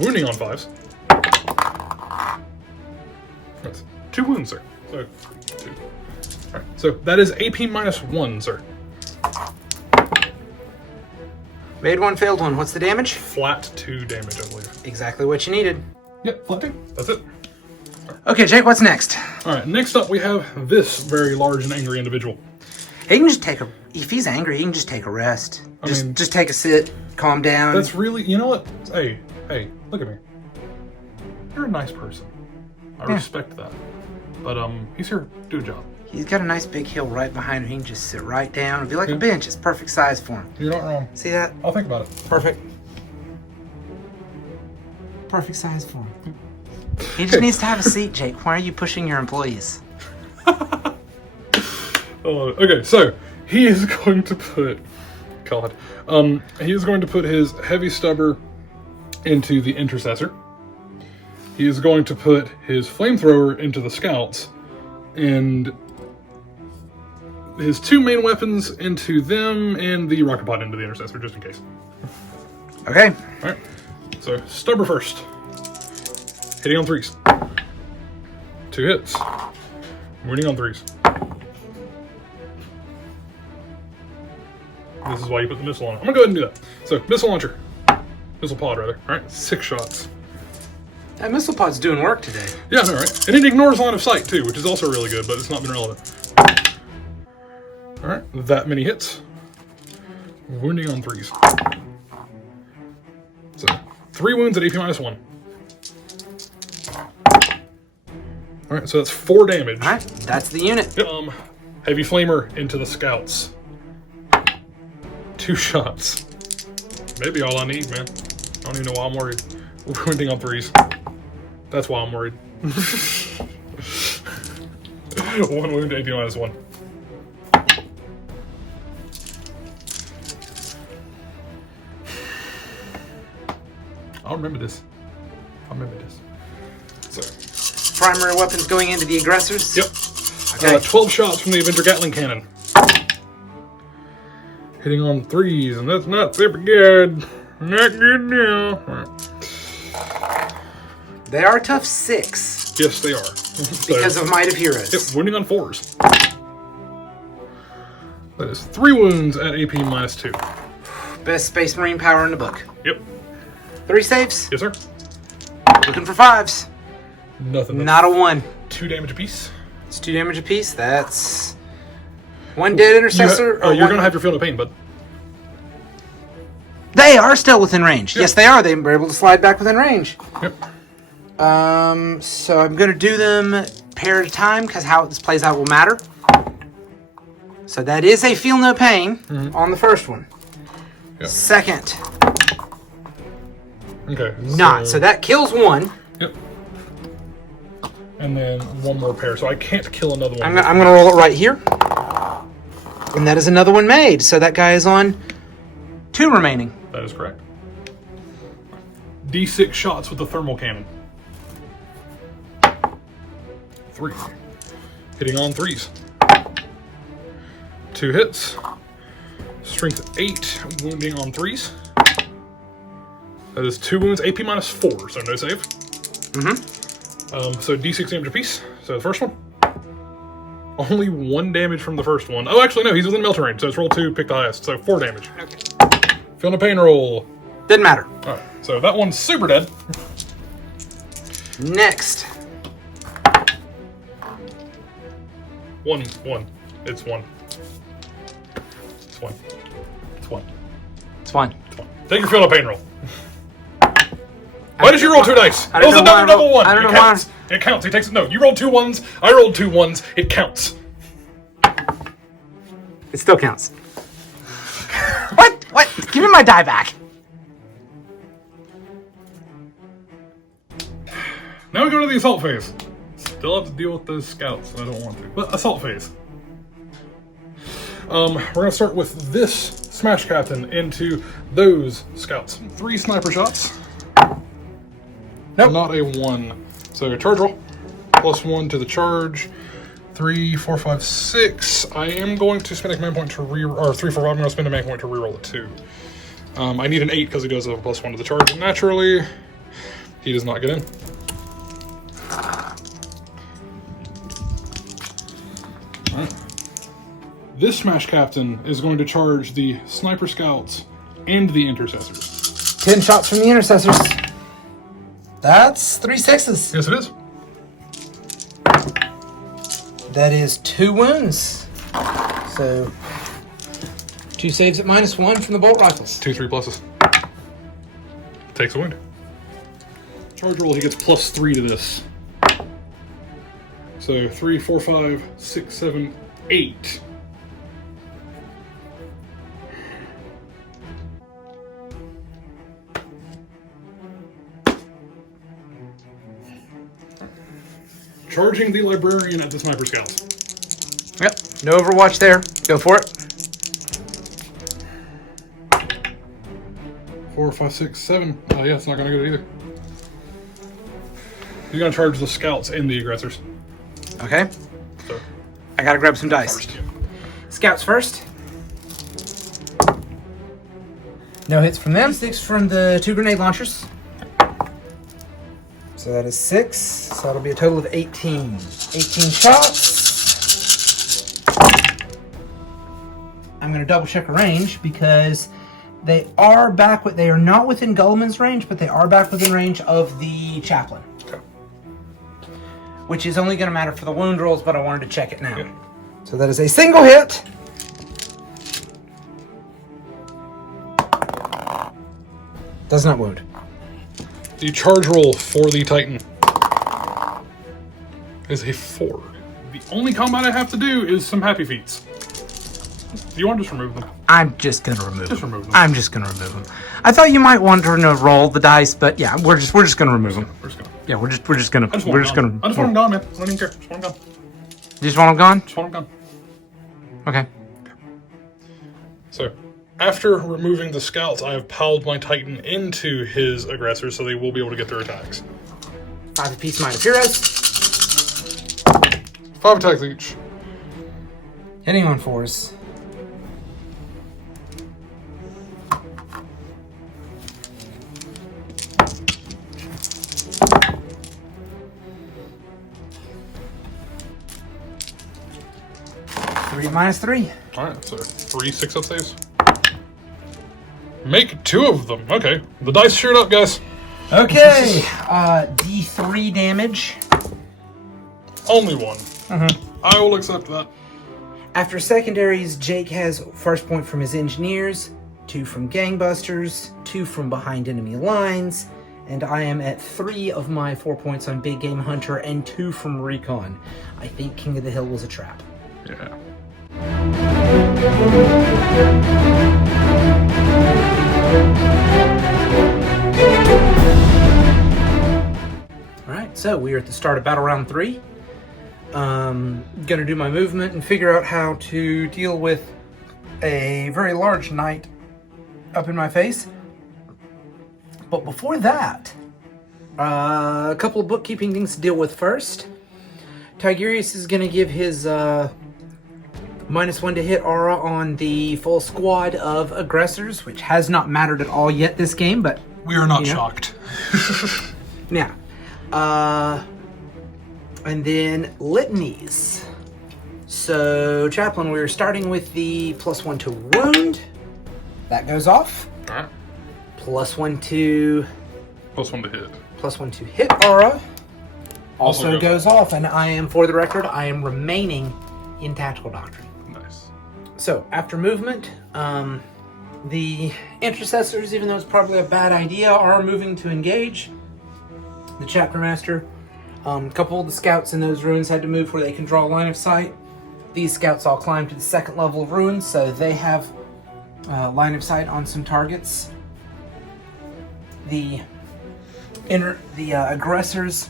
Wounding on 5s. That's 2 wounds, sir. So, 2. Alright, so that is AP -1, sir. Made 1, failed 1. What's the damage? Flat 2 damage, I believe. Exactly what you needed. Yep, flat 2. That's it. Okay, Jake, what's next? All right, next up we have this very large and angry individual. He can just take a... If he's angry, he can just take a rest. Just take a sit, calm down. That's really... You know what? Hey, look at me. You're a nice person. I respect that. But, he's here to do a job. He's got a nice big hill right behind him. He can just sit right down. It'll be like a bench. It's perfect size for him. You're not wrong. See that? I'll think about it. Perfect. Perfect size for him. He just needs to have a seat, Jake. Why are you pushing your employees? Okay, so he is going to put... God. He is going to put his heavy stubber into the intercessor. He is going to put his flamethrower into the scouts. And his two main weapons into them and the rocket pod into the intercessor, just in case. Okay. Alright. So, stubber first. Hitting on 3s. 2 hits. Wounding on 3s. This is why you put the missile on it. I'm gonna go ahead and do that. So, missile launcher. Missile pod, rather. Alright, 6 shots. That missile pod's doing work today. Yeah, I know, right? And it ignores line of sight, too, which is also really good, but it's not been relevant. Alright, that many hits. Wounding on 3s. So, 3 wounds at AP -1. Alright, so that's 4 damage. Alright, that's the unit. Yep. Heavy flamer into the scouts. 2 shots. Maybe all I need, man. I don't even know why I'm worried. Wounding on 3s. That's why I'm worried. 1 wound, AP -1. I'll remember this. So, Primary weapons going into the aggressors? yep. Okay. 12 shots from the Avenger Gatling Cannon. Hitting on 3s, and that's not super good. Not good now. Right. They are tough 6. Yes, they are. Because of Might of Heroes. Yep, wounding on 4s. That is 3 wounds at AP -2. Best Space Marine power in the book. Yep. 3 saves. Yes, sir. Looking for 5s. Nothing. Not a 1. 2 damage apiece. It's 2 damage apiece. That's 1 dead intercessor. You're going to have your field of pain, bud. They are still within range. Yep. Yes, they are. They were able to slide back within range. Yep. So I'm going to do them pair at a time because how this plays out will matter. So that is a feel no pain on the first one. Yep. Second, Okay. not. So that kills 1. Yep. And then 1 more pair, so I can't kill another one. I'm going to roll it right here. And that is another one made. So that guy is on 2 remaining. That is correct. D6 shots with the thermal cannon. 3. Hitting on 3s. 2 hits. Strength 8, wounding on 3s. That is 2 wounds, AP -4, so no save. So D6 damage apiece. So the first one. Only 1 damage from the first one. Oh, actually, no, he's within melter range, so it's roll 2, pick the highest. So 4 damage. Okay. Feel no pain roll. Didn't matter. Alright, so that one's super dead. Next. 1. It's 1. It's 1. It's 1. It's 1. It's 1. Take your feel no pain roll. Why did you roll 2 dice? That was another double 1. I don't know counts. why. It counts. He takes it. No, you rolled 2 1s. I rolled 2 1s. It counts. It still counts. What? What? Give me my die back. Now we go to the assault phase. Still have to deal with those scouts, and I don't want to. But assault phase. We're going to start with this Smash Captain into those scouts. 3 sniper shots. Nope. Not a 1. So charge roll. +1 to the charge. 3, 4, 5, 6. I am going to spend a command point to or 3, 4, 5. I'm going to spend a command point to reroll a 2. I need an 8 because he does have a +1 to the charge. Naturally, he does not get in. Alright. This Smash Captain is going to charge the Sniper Scouts and the Intercessors. 10 shots from the intercessors. That's 3 6s. Yes, it is. That is 2 wounds. So 2 saves at -1 from the bolt rifles. 2 3 pluses. Takes a wound. Charge roll, he gets +3 to this. So 3, 4, 5, 6, 7, 8. Charging the Librarian at the Sniper Scouts. Yep. No Overwatch there. Go for it. 4, 5, 6, 7. Oh yeah, it's not gonna go either. He's gonna charge the Scouts and the aggressors. Okay. So, I gotta grab some dice. first. Scouts first. No hits from them. 6 from the 2 grenade launchers. So that is 6. So that'll be a total of 18. 18 shots. I'm going to double check a range because they are back. They are not within Guilliman's range, but they are back within range of the Chaplain. Okay. Which is only going to matter for the wound rolls, but I wanted to check it now. Yeah. So that is a single hit. Does not wound. The charge roll for the Titan is a 4. The only combat I have to do is some happy feats. Do you want to just remove them? I'm just gonna remove Just them. remove them. I'm just gonna remove them. I thought you might want to roll the dice, but yeah, we're just gonna remove them. We're just gonna. Yeah, we're just gonna. I just We're want just them gonna. gone. I just want them gone, man. I don't even care. Just want them gone. You just want them gone? Just want them gone. Okay. So, after removing the Scouts, I have piled my Titan into his aggressors so they will be able to get their attacks. 5 apiece, minus heroes. 5 attacks each. Hitting on 4s. Three minus 3. Alright, so 3 6-up saves. Make 2 of them. Okay. The dice shoot up, guys. Okay. D3 damage. Only 1. I will accept that. After secondaries, Jake has first point from his engineers, 2 from gangbusters, 2 from behind enemy lines, and I am at 3 of my 4 points on Big Game Hunter and 2 from recon. I think King of the Hill was a trap. Yeah. Alright, so we are at the start of battle round 3. Gonna do my movement and figure out how to deal with a very large knight up in my face. But before that, a couple of bookkeeping things to deal with first. Tigurius is gonna give his -1 to hit aura on the full squad of aggressors, which has not mattered at all yet this game, but We are not you know. shocked. Yeah. And then litanies. So, Chaplain, we're starting with the +1 to wound. That goes off. Alright. +1 to +1 to hit. +1 to hit aura. Also Also goes off, and I am, for the record, I am remaining in Tactical Doctrine. Nice. So, after movement, the intercessors, even though it's probably a bad idea, are moving to engage. The chapter master, a couple of the scouts in those ruins had to move where they can draw a line of sight. These scouts all climbed to the 2nd level of ruins, so they have line of sight on some targets. The aggressors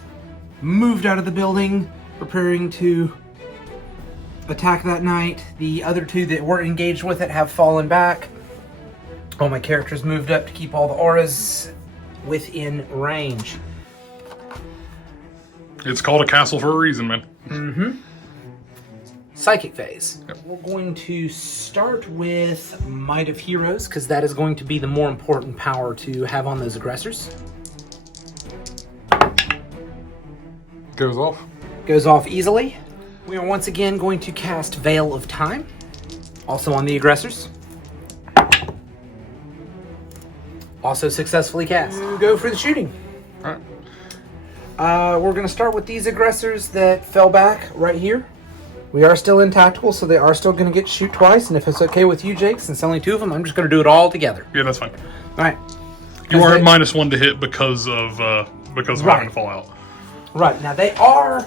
moved out of the building, preparing to attack that night. The other 2 that were engaged with it have fallen back. All my characters moved up to keep all the auras within range. It's called a castle for a reason, man. Psychic phase. Yep. We're going to start with Might of Heroes, because that is going to be the more important power to have on those aggressors. Goes off. Goes off easily. We are once again going to cast Veil of Time, also on the aggressors. Also successfully cast. Go for the shooting. Alright. We're going to start with these aggressors that fell back right here. We are still in tactical, so they are still going to get to shoot twice. And if it's okay with you, Jake, since only 2 of them, I'm just going to do it all together. Yeah, that's fine. All right. You are at -1 to hit because of having to fall out. Right. Now, they are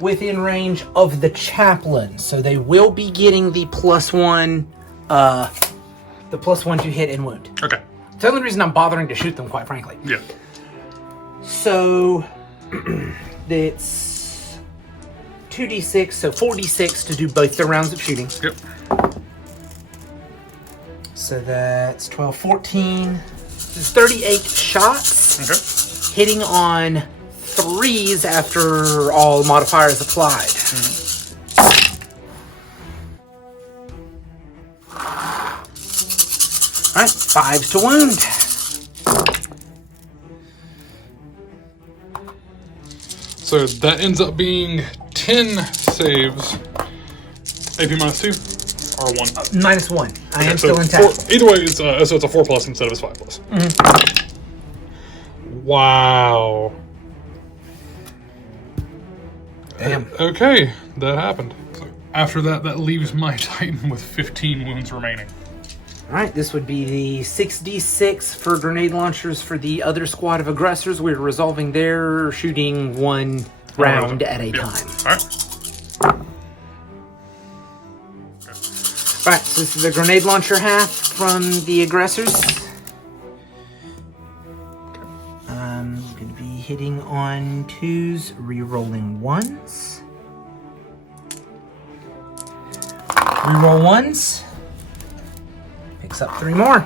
within range of the Chaplain, so they will be getting the +1 to hit and wound. Okay. It's the only reason I'm bothering to shoot them, quite frankly. Yeah. So, it's 2d6, so 4d6 to do both the rounds of shooting. Yep. So that's 12, 14. There's 38 shots. Okay. Hitting on 3s after all modifiers applied. All right, 5s to wound. So that ends up being 10 saves. AP -2 or 1? -1. I am so still intact. Either way, it's a 4+ instead of a 5+. Wow. Damn. Okay, that happened. So after that, that leaves my Titan with 15 wounds remaining. All right, this would be the 6d6 for grenade launchers for the other squad of aggressors. We're resolving their shooting 1 round at a time. All right. All right, so this is the grenade launcher half from the aggressors. I'm going to be hitting on 2s, re-rolling 1s. Re-roll 1s. Picks up 3 more.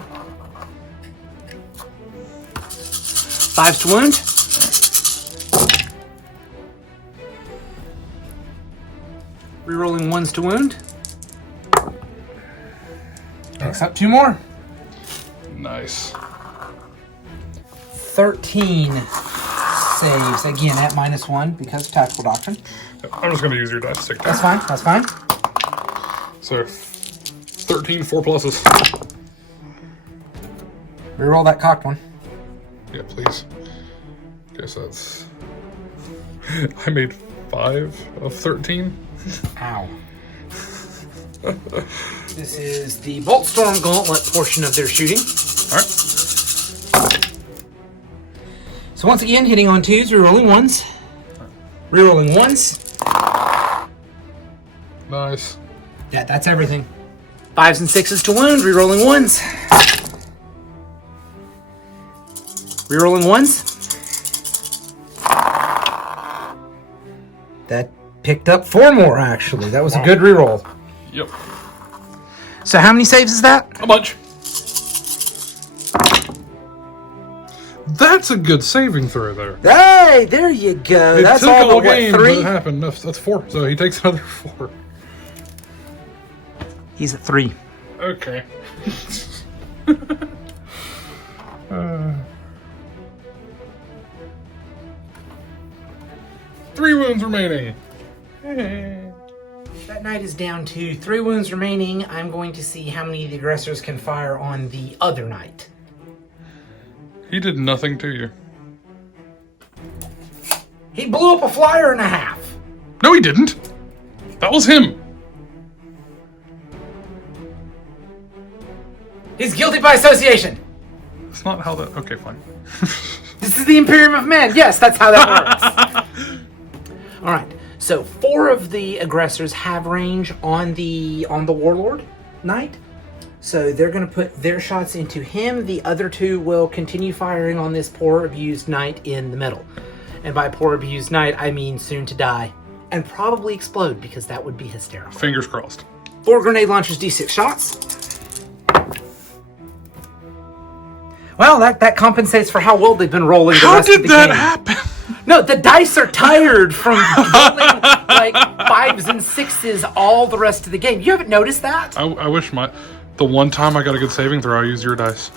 5s to wound. Rerolling 1s to wound. Picks up 2 more. Nice. 13 saves, again at -1 because of tactical doctrine. I'm just going to use your dice to take That's that. fine, that's fine. So 13 4+. Reroll that cocked one. Yeah, please. Okay, so that's... I made 5 of 13. Ow. This is the Bolt Storm Gauntlet portion of their shooting. Alright. So once again, hitting on 2s, rerolling 1s. Rerolling 1s. Nice. Yeah, that's everything. 5s and 6s to wound, rerolling 1s. Rerolling 1s. That picked up 4 more, actually. That was a good reroll. Yep. So how many saves is that? A bunch. That's a good saving throw there. Hey, there you go. It That's took all but game, what, but 3? it happened. No, that's 4. So he takes another 4. He's at 3. Okay. 3 wounds remaining. That knight is down to 3 wounds remaining. I'm going to see how many of the aggressors can fire on the other knight. He did nothing to you. He blew up a flyer and a half. No, he didn't. That was him. He's guilty by association. That's not how that... Okay, fine. This is the Imperium of Men. Yes, that's how that works. All right. So 4 of the aggressors have range on the Warlord knight. So they're going to put their shots into him. The other 2 will continue firing on this poor abused knight in the middle. And by poor abused knight, I mean soon to die. And probably explode, because that would be hysterical. Fingers crossed. 4 grenade launchers, D6 shots. Well, that compensates for how well they've been rolling the rest of the game. How did that happen? No, the dice are tired from rolling like 5s and 6s all the rest of the game. You haven't noticed that? I wish the one time I got a good saving throw, I used your dice.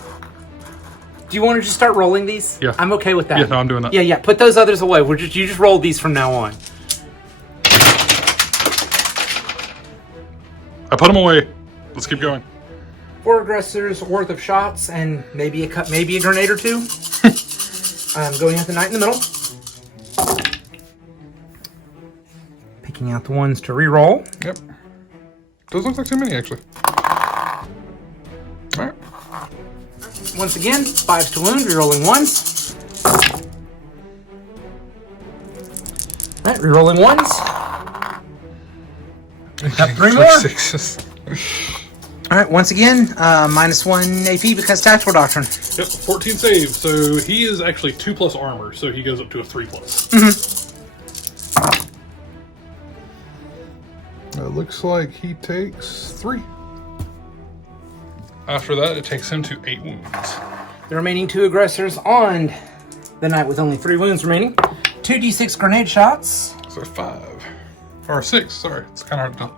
Do you want to just start rolling these? Yeah. I'm okay with that. Yeah, no, I'm doing that. Yeah. Put those others away. You just roll these from now on. I put them away. Let's keep going. 4 aggressors worth of shots and maybe a grenade or 2. I'm going at the knight in the middle. Picking out the ones to reroll. Yep. Doesn't look like too many, actually. Alright. Once again, 5s to wound, rerolling 1s. Alright, rerolling 1s. Got 3 more. 6s. Alright, once again, -1 AP because Tactical Doctrine. Yep, 14 saves. So he is actually 2+ armor, so he goes up to a 3+. It looks like he takes 3. After that, it takes him to 8 wounds. The remaining 2 aggressors on the knight with only 3 wounds remaining. 2d6 grenade shots. So 5. Or 6, sorry. It's kind of hard to tell.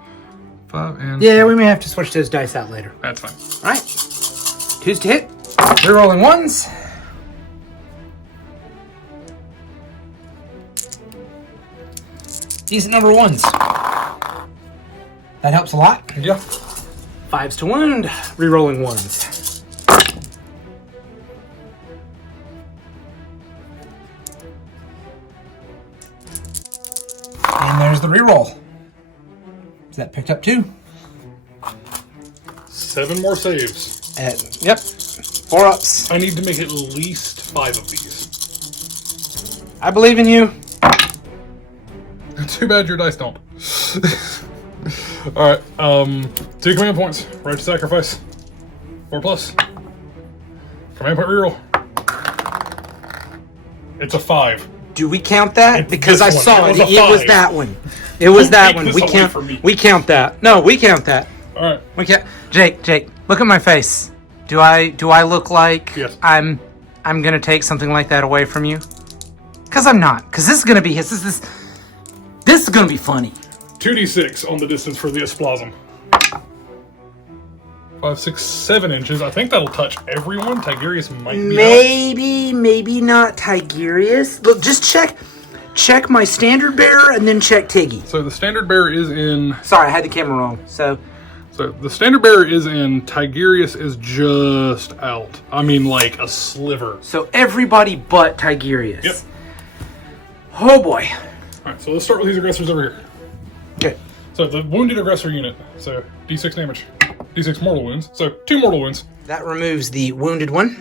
5 and... Yeah, we may have to switch those dice out later. That's fine. Alright. 2s to hit. Rerolling 1s. Decent number of 1s. That helps a lot. Yeah. 5s to wound. Rerolling 1s. And there's the reroll. Is that picked up 2? 7 more saves. Yep. 4 ups. I need to make at least 5 of these. I believe in you. Too bad your dice don't. Alright, 2 command points. Right to sacrifice. 4+. Command point reroll. It's a 5. Do we count that? It's because I this one. saw It it. was a It was 5. that one. It was that take one. this We away count. from me. We count that. No, we count that. Alright. We count. Jake, look at my face. Do I look like Yes. I'm gonna take something like that away from you? Because I'm not. Because this is gonna be this is gonna be funny. 2d6 on the distance for the Esplasm. 5, 6, 7 inches. I think that'll touch everyone. Tigurius might be Maybe not Tigurius. Look, just check my standard bearer and then check Tiggy. out. So the standard bearer is in... Sorry, I had the camera wrong. So the standard bearer is in. Tigurius is just out. I mean, like a sliver. everybody but Tigurius. Yep. Oh boy. Alright, so let's start with these aggressors over here. Okay. So the wounded aggressor unit. So d6 damage. d6 mortal wounds. So 2 mortal wounds. That removes the wounded one.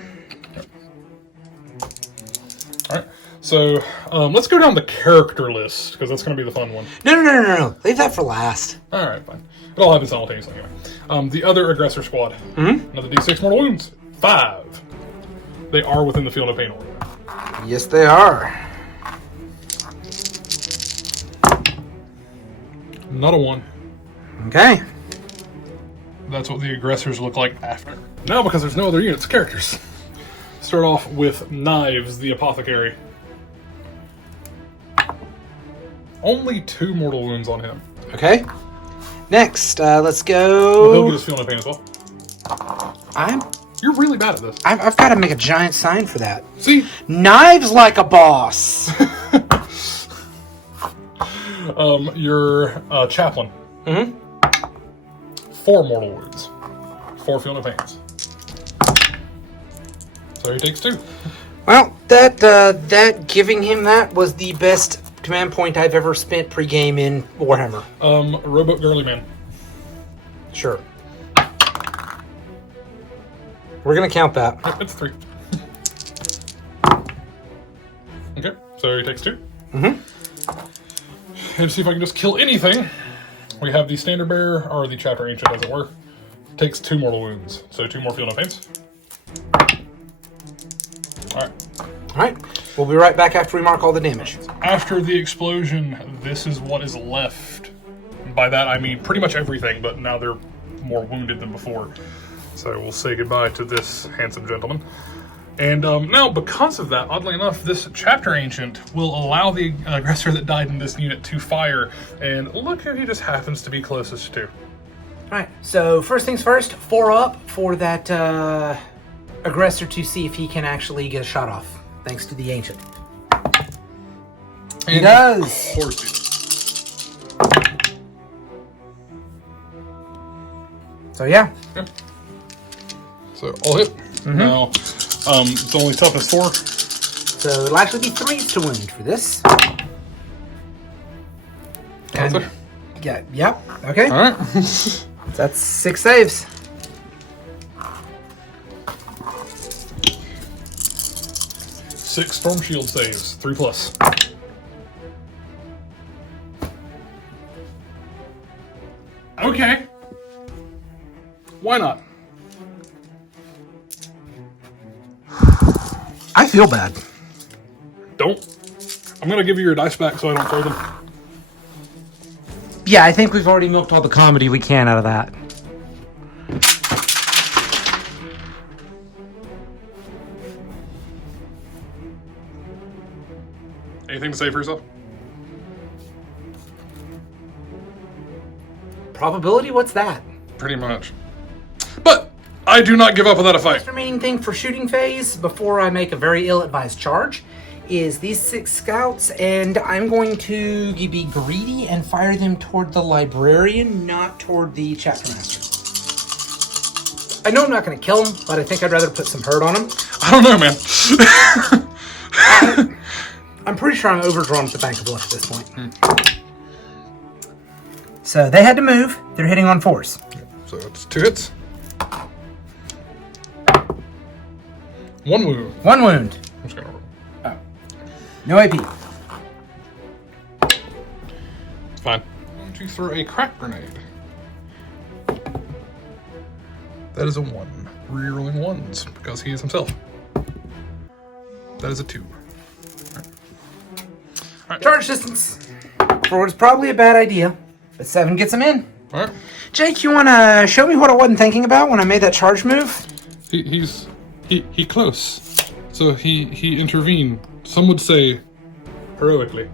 Alright. So let's go down the character list, because that's going to be the fun one. No. Leave that for last. Alright, fine. It all happens simultaneously anyway. The other aggressor squad. Another d6 mortal wounds. 5. They are within the field of pain order. Yes, they are. Not a 1. Okay. That's what the aggressors look like after. Now, because there's no other units, characters. Start off with Knives, the apothecary. Only 2 mortal wounds on him. Okay. Next, let's But he'll go. get his feeling of pain as well. You're really bad at this. I've got to make a giant sign for that. See? Knives like a boss. Your chaplain. 4 mortal wounds. 4 feeling of pains. So he takes 2. Well, that giving him that was the best command point I've ever spent pre-game in Warhammer. Roboute Girly Man. Sure. We're gonna count that. Yep, it's 3. Okay, so he takes 2. And to see if I can just kill anything, we have the standard bearer, or the chapter ancient as it were, takes 2 mortal wounds. So 2 more feeling of pains. Alright. We'll be right back after we mark all the damage. After the explosion, this is what is left. And by that I mean pretty much everything, but now they're more wounded than before. So we'll say goodbye to this handsome gentleman. And now, because of that, oddly enough, this chapter ancient will allow the aggressor that died in this unit to fire. And look who he just happens to be closest to. Alright, so first things first, 4 up for that aggressor to see if he can actually get a shot off, thanks to the ancient. He does! Of course he does. So yeah. So all hit. Now, it's only toughness 4. So it'll actually be 3s to wound for this. All And yeah, yep. Okay. All right. That's 6 saves. Six storm shield saves, 3+. Okay. Why not? I feel bad. Don't. I'm gonna give you your dice back so I don't throw them. Yeah, I think we've already milked all the comedy we can out of that. Anything to say for yourself? Probability? What's that? Pretty much. But I do not give up without a fight. The remaining thing for shooting phase before I make a very ill-advised charge is these 6 scouts, and I'm going to be greedy and fire them toward the Librarian, not toward the Chapter Master. I know I'm not going to kill him, but I think I'd rather put some hurt on him. I don't know, man. I'm pretty sure I'm overdrawn at the Bank of Blood at this point. So they had to move. They're hitting on 4s. So it's 2 hits. 1 wound. 1 wound. I'm just gonna roll. Oh. No AP. It's fine. I'm going to throw a crack grenade. That is a 1. Rerolling 1s because he is himself. That is a 2. All right. Charge distance. Forward's probably a bad idea, but 7 gets him in. All right. Jake, you want to show me what I wasn't thinking about when I made that charge move? He close. So he intervened. Some would say heroically.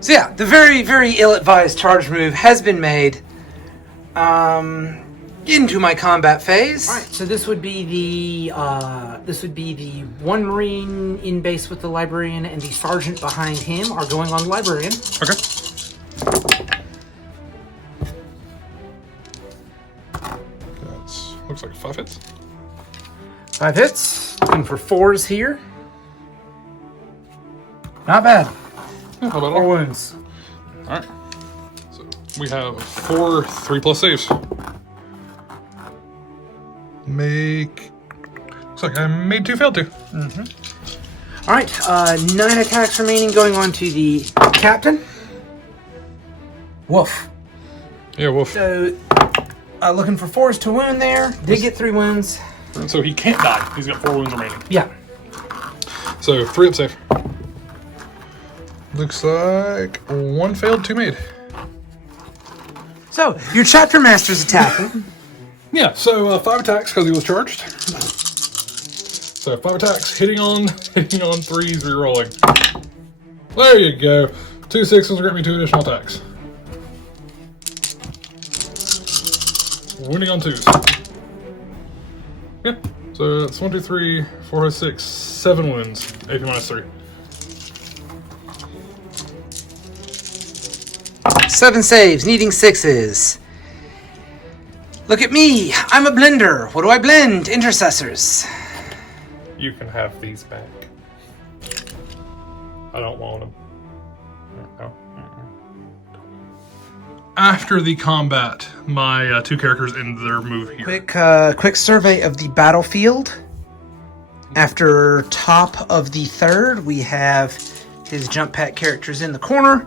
So yeah, the very, very ill-advised charge move has been made. Into my combat phase. All right, so this would be the 1 Marine in base with the Librarian, and the sergeant behind him are going on the Librarian. Okay. That's looks like 5 hits. 5 hits. Looking for 4s here. Not bad. Yeah, how about 4 all? wounds. All right. So we have 4 3+ saves. Looks like I made 2, failed 2. Mm-hmm. All right, 9 attacks remaining going on to the captain. Woof. Yeah, wolf. So, looking for 4s to wound there. Did get 3 wounds. So he can't die. He's got 4 wounds remaining. Yeah. So 3 up save. Looks like 1 failed, 2 made. So, your chapter master's attacking. Yeah, so 5 attacks because he was charged. So 5 attacks, hitting on 3s, rerolling. There you go. 2 6s will grant me 2 additional attacks. Wounding on 2s. Yeah, so that's 1, 2, 3, 4, 5, 6, 7 wounds. AP minus 3. 7 saves, needing 6s. Look at me, I'm a blender. What do I blend? Intercessors. You can have these back. I don't want them. No. After the combat, my 2 characters end their move here. Quick survey of the battlefield. After top of the 3rd, we have his jump pack characters in the corner.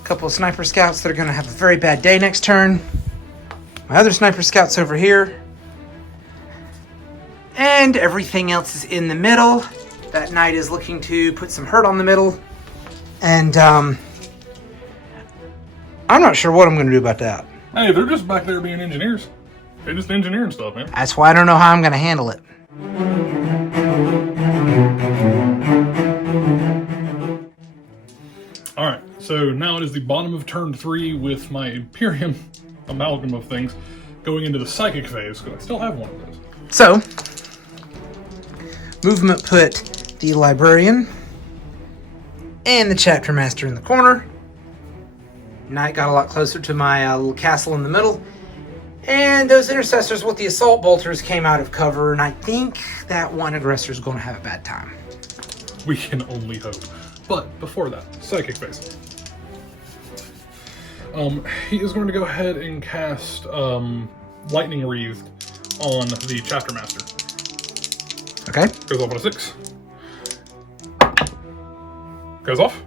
A couple of sniper scouts that are going to have a very bad day next turn. My other sniper scouts over here. And everything else is in the middle. That knight is looking to put some hurt on the middle. And I'm not sure what I'm going to do about that. Hey, they're just back there being engineers. They're just engineering stuff, man. That's why I don't know how I'm going to handle it. Alright, so now it is the bottom of turn 3 with my Imperium amalgam of things going into the psychic phase, because I still have one of those. So, movement put the Librarian and the Chapter Master in the corner. Knight got a lot closer to my little castle in the middle. And those intercessors with the assault bolters came out of cover, and I think that one aggressor is going to have a bad time. We can only hope. But before that, psychic phase. He is going to go ahead and cast Lightning Wreathed on the Chapter Master. Okay. Goes off on a 6. Goes off.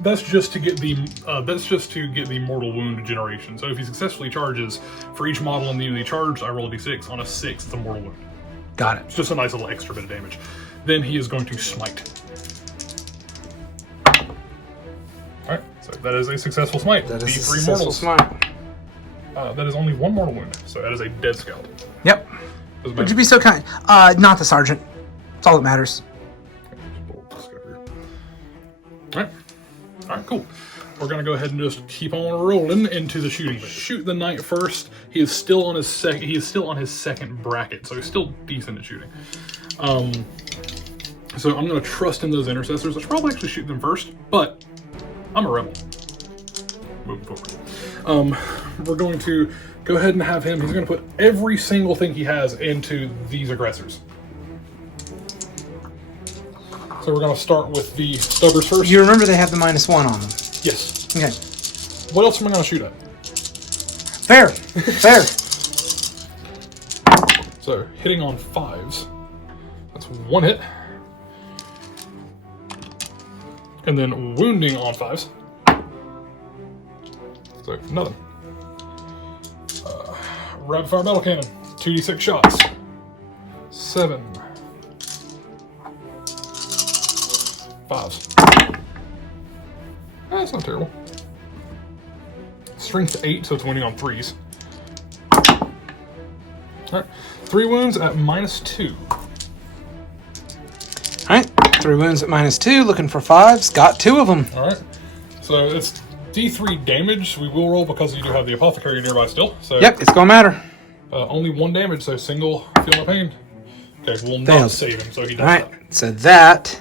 That's just to get the mortal wound generation. So if he successfully charges, for each model in the unity charged, I roll a d6. On a 6, it's a mortal wound. Got it. It's just a nice little extra bit of damage. Then he is going to smite. Alright, so that is a successful smite. That is a D3 successful mortals. smite. That is only 1 mortal wound, so that is a dead scout. Yep. Would you be so kind? Not the sergeant. That's all that matters. Alright, cool. We're gonna go ahead and just keep on rolling into the shooting. Shoot the knight first. He is still on his second bracket, so he's still decent at shooting. So I'm gonna trust in those intercessors. I should probably actually shoot them first, but I'm a rebel. Moving forward. We're going to go ahead and have him. He's gonna put every single thing he has into these aggressors. So we're going to start with the stubbers first. You remember they have the -1 on them. Yes. Okay. What else am I going to shoot at? Fair. Fair. So hitting on 5s. That's 1 hit. And then wounding on 5s. So nothing. Rapid fire battle cannon. 2d6 shots. 7. 5s. That's not terrible. Strength 8, so it's winning on 3s. Alright. 3 wounds at -2. Alright. 3 wounds at -2. Looking for 5s. Got 2 of them. Alright. So it's D3 damage. We will roll because you do have the apothecary nearby still. So Yep, it's gonna matter. only 1 damage, so single, feel no pain. Okay, we'll not Failed. save him, so he does Alright, so that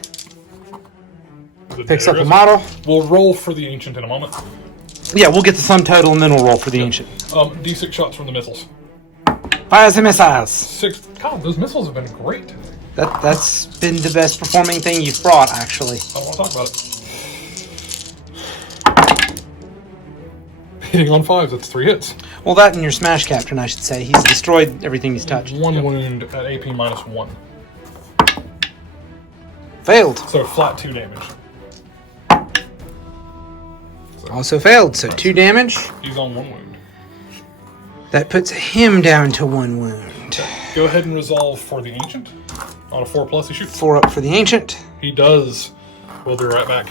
picks up the model. We'll roll for the ancient in a moment. Yeah, we'll get the sum total and then we'll roll for the ancient. D6 shots from the missiles. Fires and missiles. 6. God, those missiles have been great. That's been the best performing thing you've brought, actually. I don't want to talk about it. Hitting on 5s, that's 3 hits. Well, that and your smash captain, I should say. He's destroyed everything he's touched. 1 wound at AP -1. Failed. So flat 2 damage. Also failed, so 2 damage. He's on 1 wound. That puts him down to 1 wound. Go ahead and resolve for the ancient. On a 4+, he shoots. 4 up for the ancient. He does. We'll be right back.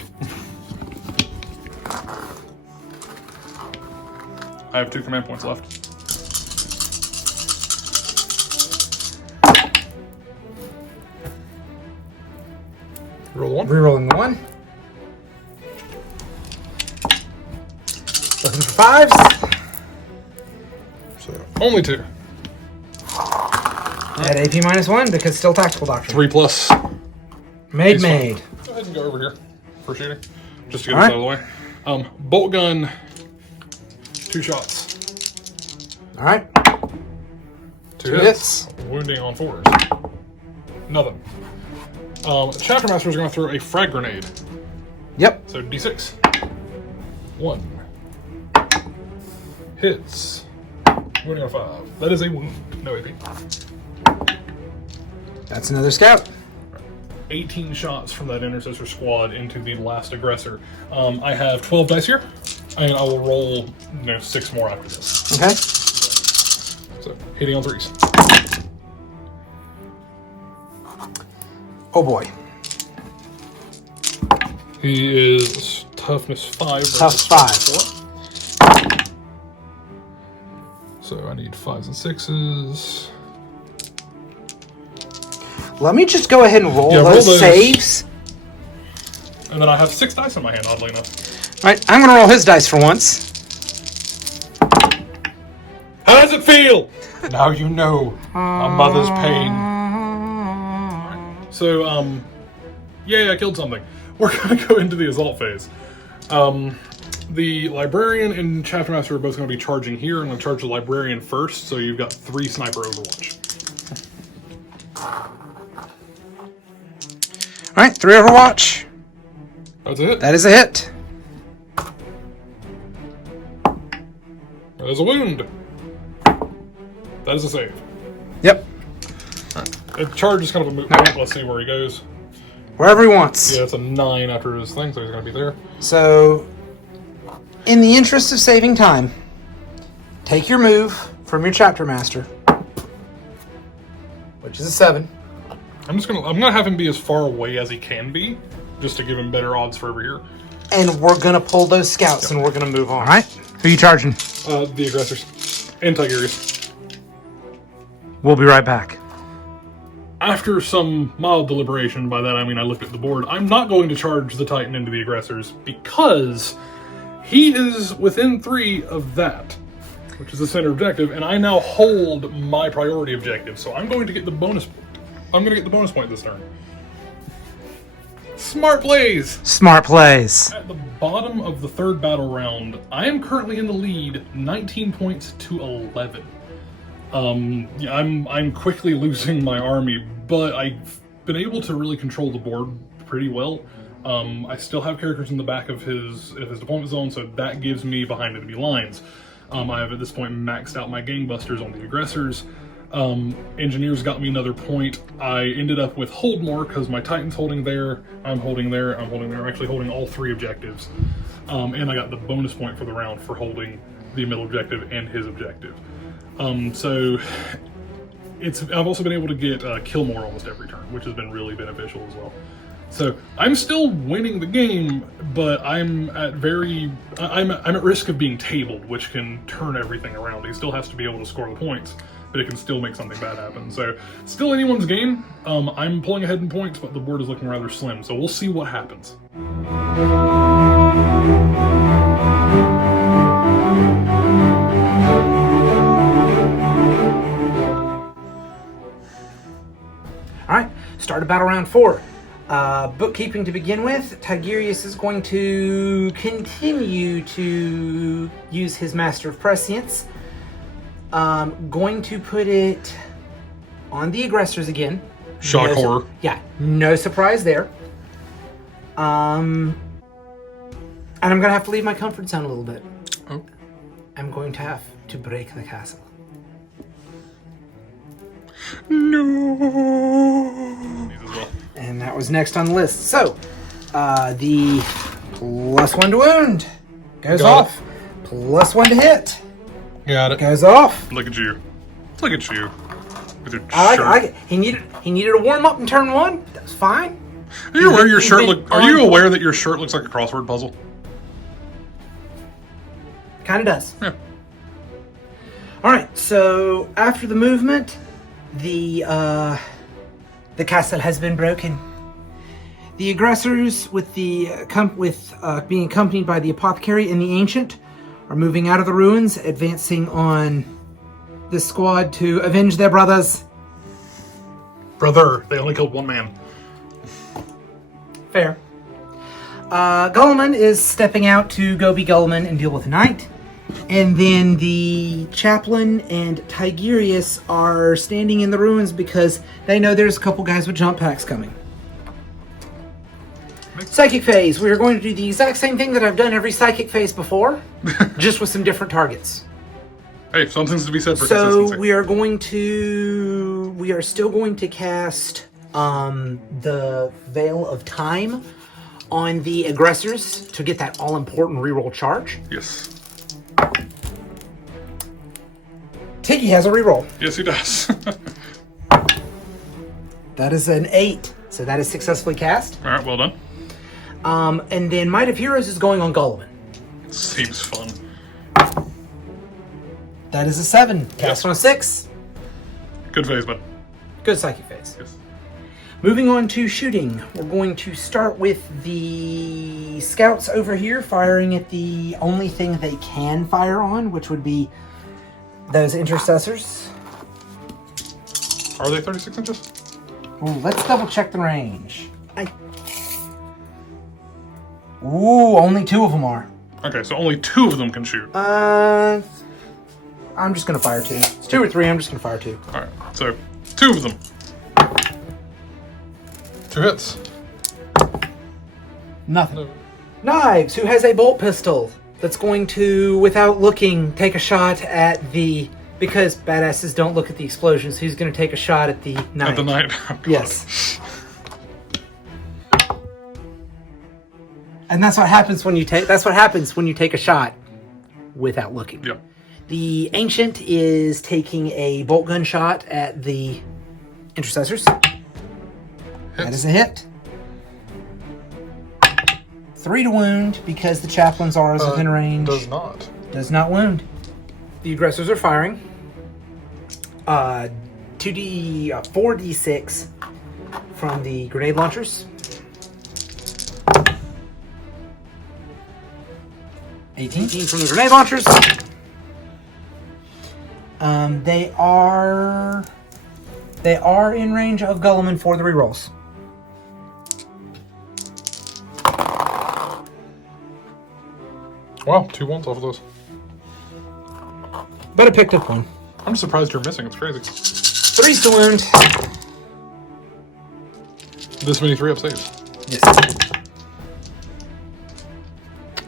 I have 2 command points left. Roll 1. Rerolling the 1. Looking for 5s. So only 2. At AP -1 because still tactical doctrine. 3+. Made. Go ahead and go over here for shooting, just to get All this right. out of the way. Bolt gun, 2 shots. All right. 2 2 hits. Wounding on 4s. Nothing. Chapter Master is going to throw a frag grenade. Yep. So D6. 1. Hits. Wounding on 5. That is a wound. No AP. That's another scout. 18 shots from that intercessor squad into the last aggressor. I have 12 dice here, and I will roll 6 more after this. Okay. So hitting on 3s. Oh boy. He is toughness 5. Tough 5. 4. So I need 5s and 6s. Let me just go ahead and roll Yeah, roll those those. saves. And then I have 6 dice in my hand, oddly enough. All right, I'm going to roll his dice for once. How does it feel? Now you know a mother's pain. So, yay, I killed something. We're going to go into the assault phase. The Librarian and Chapter Master are both going to be charging here. I'm going to charge the Librarian first, so you've got 3 sniper overwatch. All right, 3 Overwatch. That's a hit. That is a hit. That is a wound. That is a save. Yep. The charge is kind of a moot point. Let's see where he goes. Wherever he wants. Yeah, it's a 9 after his thing, so he's going to be there. So, in the interest of saving time, take your move from your chapter master, which is a 7. I'm gonna have him be as far away as he can be, just to give him better odds for over here. And we're gonna pull those scouts, and we're gonna move on. All right. Who are you charging? The aggressors and Tigurius. We'll be right back. After some mild deliberation, by that I mean I looked at the board, I'm not going to charge the Titan into the aggressors because he is within 3 of that, which is the center objective, and I now hold my priority objective, so I'm going to get the bonus. I'm going to get the bonus point this turn. Smart plays! Smart plays. At the bottom of the 3rd battle round, I am currently in the lead, 19 points to 11. Yeah, I'm quickly losing my army, but I've been able to really control the board pretty well. I still have characters in the back of his deployment zone, so that gives me behind enemy lines. I have at this point maxed out my gangbusters on the aggressors. Engineers got me another point. I ended up with hold more because my Titan's holding there, I'm holding there, I'm holding there. I'm actually holding all 3 objectives. And I got the bonus point for the round for holding the middle objective and his objective. So I've also been able to get kill more almost every turn, which has been really beneficial as well. So I'm still winning the game, but I'm at risk of being tabled, which can turn everything around. He still has to be able to score the points, but it can still make something bad happen. So still anyone's game. I'm pulling ahead in points, but the board is looking rather slim. So we'll see what happens. All right, start of battle round 4. Bookkeeping to begin with. Tigurius is going to continue to use his Master of Prescience. Going to put it on the aggressors again. Shock horror. Yeah, no surprise there. And I'm gonna have to leave my comfort zone a little bit. Oh. I'm going to have to break the castle. No. And that was next on the list. So, the +1 to wound goes off. +1 to hit Got it. goes off. Look at you. Look at you. With your I shirt. like it. He needed a warm up in turn 1. That's fine. Are you aware your shirt He's been Are you aware that your shirt looks like a crossword puzzle? Kind of does. Yeah. All right. So after the movement, the castle has been broken. The aggressors, with being accompanied by the apothecary and the ancient, are moving out of the ruins, advancing on this squad to avenge their brothers. Brother, they only killed 1 man. Fair. Guilliman is stepping out to go be Guilliman and deal with the knight. And then the Chaplain and Tigurius are standing in the ruins because they know there's a couple guys with jump packs coming. Psychic phase. We are going to do the exact same thing that I've done every psychic phase before, just with some different targets. Hey, something's to be said for So consistency. we are still going to cast the Veil of Time on the aggressors to get that all-important reroll charge. Yes. Tiggy has a reroll. Yes, he does. That is an 8, so that is successfully cast. All right, well done. And then Might of Heroes is going on Guilliman. Seems fun. That is a 7, cast on a 6. Good phase, bud. Good psychic phase. Yes. Moving on to shooting, we're going to start with the scouts over here firing at the only thing they can fire on, which would be those intercessors. Are they 36 inches? Ooh, let's double check the range. Ooh, only 2 of them are. Okay, so only 2 of them can shoot. I'm just gonna fire 2. It's 2 or 3, I'm just gonna fire 2. Alright, so 2 of them. 2 hits. Nothing. No. Knives, who has a bolt pistol that's going to, without looking, take a shot at the... Because badasses don't look at the explosions, he's going to take a shot at the knight. At the knight? Oh, yes. And that's what happens when you take... That's what happens when you take a shot without looking. Yep. The Ancient is taking a bolt gun shot at the Intercessors. That is a hit. 3 to wound because the Chaplains are within range. Does not. Does not wound. The aggressors are firing. 4d6 from the grenade launchers. 18 from the grenade launchers. They are in range of Guilliman for the rerolls. Wow, 2 ones off of those. But I picked up 1. I'm surprised you're missing. It's crazy. 3's to wound. This many 3-up saves. Yes.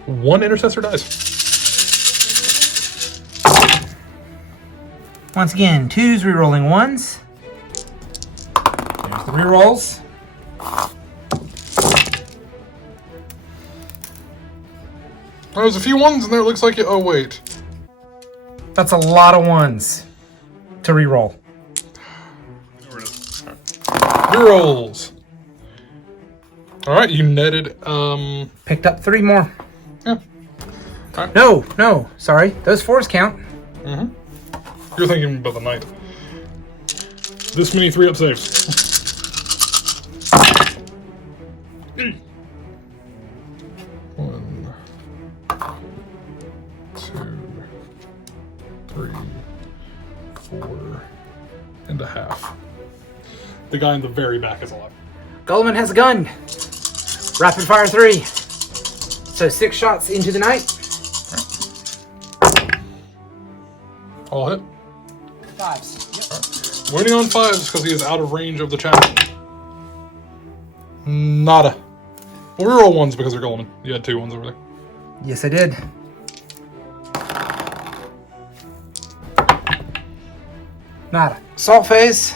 1 intercessor dies. Once again, 2s rerolling 1s. There's the rerolls. There's a few 1s in there. It looks like you. Oh, wait. That's a lot of 1s to reroll. Rerolls. Alright, you netted, Picked up 3 more. yeah. Alright. No, sorry. Those 4s count. Mm-hmm. You're thinking about the knight. This many 3-up saves. 1, 2, 3, 4 and a half. The guy in the very back is alive. Guilliman has a gun. Rapid fire 3. So 6 shots into the knight. All hit. 5s. Yep. Winning on 5s because he is out of range of the chaplain. Nada. Well, we roll 1s because they're Guilliman. You had 2 1s over there. Yes, I did. Nada. Assault phase.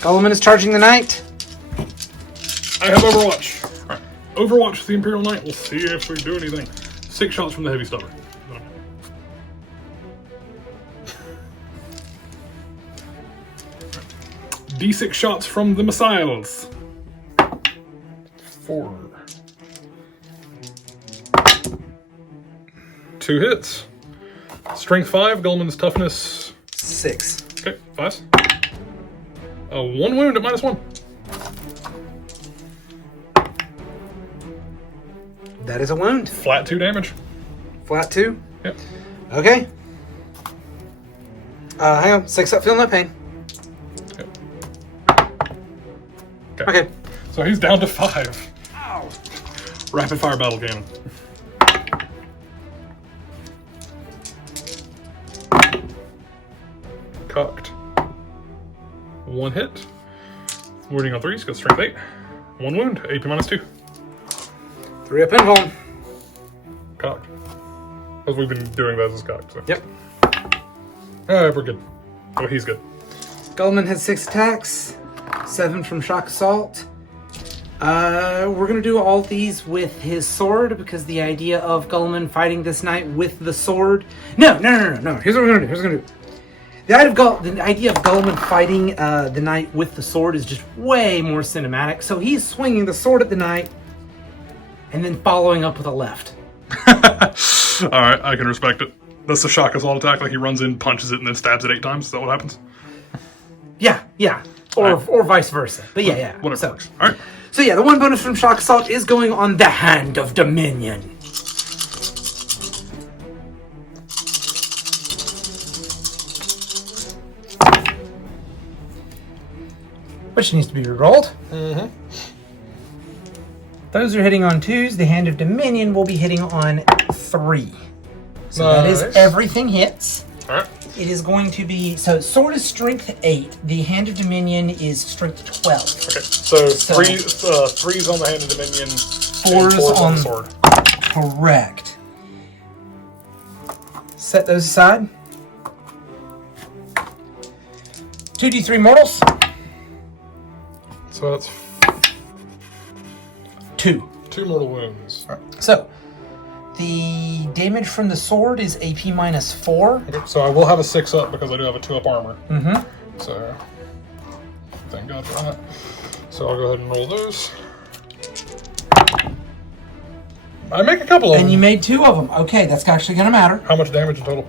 Guilliman is charging the knight. I have Overwatch. Alright. Overwatch with the Imperial Knight. We'll see if we do anything. 6 shots from the heavy stubber. D6 shots from the missiles. 4. 2 hits. Strength 5, Guilliman's toughness 6. Okay, 5s. 1 wound at -1. That is a wound. Flat 2 damage. Flat 2. Yep. Okay. Hang on. 6 up, feel no pain. Yep. Okay. So he's down to 5. Ow. Rapid fire battle cannon. Cocked. 1 hit. Wounding on 3s, goes strength 8. 1 wound, AP -2. 3 up invuln. Cocked. Because we've been doing that as cocked. So. Yep. Alright, we're good. Oh, he's good. Guilliman has 6 attacks. 7 from shock assault. We're gonna do all these with his sword because the idea of Guilliman fighting this knight with the sword. No. Here's what we're gonna do. The idea of Guilliman fighting the knight with the sword is just way more cinematic. So he's swinging the sword at the knight and then following up with a left. Alright, I can respect it. That's the shock assault attack, like he runs in, punches it, and then stabs it 8 times. Is that what happens? Yeah. Or vice versa. But yeah. Whatever works. Alright. So yeah, the 1 bonus from shock assault is going on the Hand of Dominion. Which needs to be rerolled. Mm-hmm. Those are hitting on 2s. The Hand of Dominion will be hitting on 3. So that is everything hits. Alright. It is going to be... So sword is strength 8. The Hand of Dominion is strength 12. Okay, so 3s on the Hand of Dominion, 4s Fours on the sword. Correct. Set those aside. 2d3 mortals. So that's 2. 2 mortal wounds. All right. So, the damage from the sword is AP minus 4. Okay, so I will have a 6 up because I do have a 2 up armor. Mm-hmm. So, thank God for that. So I'll go ahead and roll those. I make a couple of them. And you made 2 of them. Okay, that's actually going to matter. How much damage in total?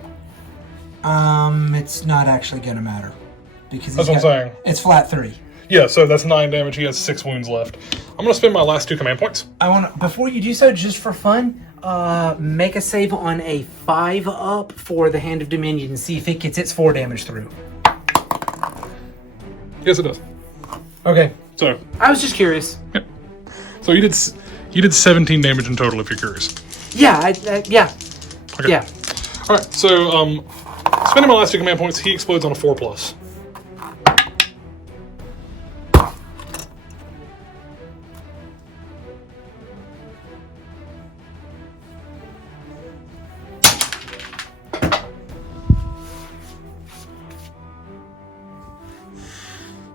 It's not actually going to matter. Because That's what I'm saying. It's flat 3. Yeah, so that's 9 damage. He has 6 wounds left. I'm going to spend my last 2 command points. I want to, before you do so, just for fun, make a save on a 5 up for the Hand of Dominion and see if it gets its 4 damage through. Yes, it does. Okay. So I was just curious. yeah. So you did 17 damage in total, if you're curious. Yeah, yeah. Okay. Yeah. All right. So spending my last 2 command points, he explodes on a 4+.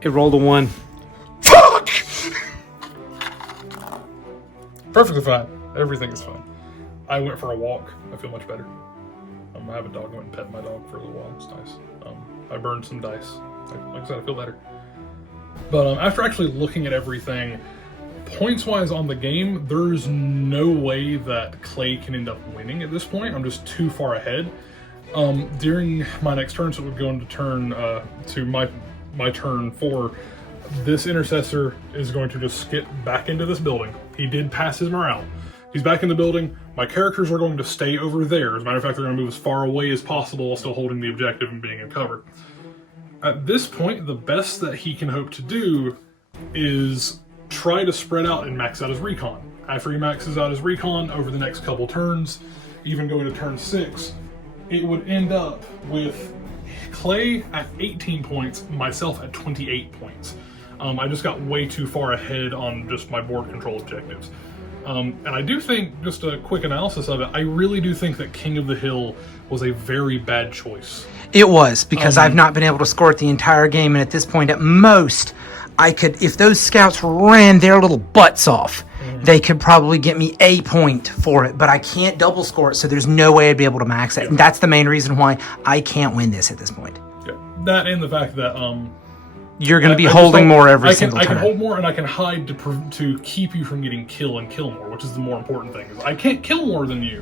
It rolled a 1. Fuck! Perfectly fine. Everything is fine. I went for a walk. I feel much better. I have a dog. I went and pet my dog for a little while. It's nice. I burned some dice. Like I said, I feel better. But after actually looking at everything, points-wise on the game, there's no way that Clay can end up winning at this point. I'm just too far ahead. During my next turn, so it would go into turn to my turn 4, this intercessor is going to just skip back into this building. He did pass his morale. He's back in the building. My characters are going to stay over there. As a matter of fact, they're going to move as far away as possible while still holding the objective and being in cover. At this point, the best that he can hope to do is try to spread out and max out his recon. After he maxes out his recon over the next couple turns, even going to turn 6, it would end up with Clay at 18 points, myself at 28 points. I just got way too far ahead on just my board control objectives. And I do think, just a quick analysis of it, I really do think that King of the Hill was a very bad choice. It was, because I've not been able to score it the entire game, and at this point, at most, I could, if those scouts ran their little butts off, they could probably get me a point for it, but I can't double score it, so there's no way I'd be able to max it. And that's the main reason why I can't win this at this point. Yeah, that and the fact that you're going to be holding more every single turn. I can hold more, and I can hide to keep you from getting kill and kill more, which is the more important thing. Is I can't kill more than you,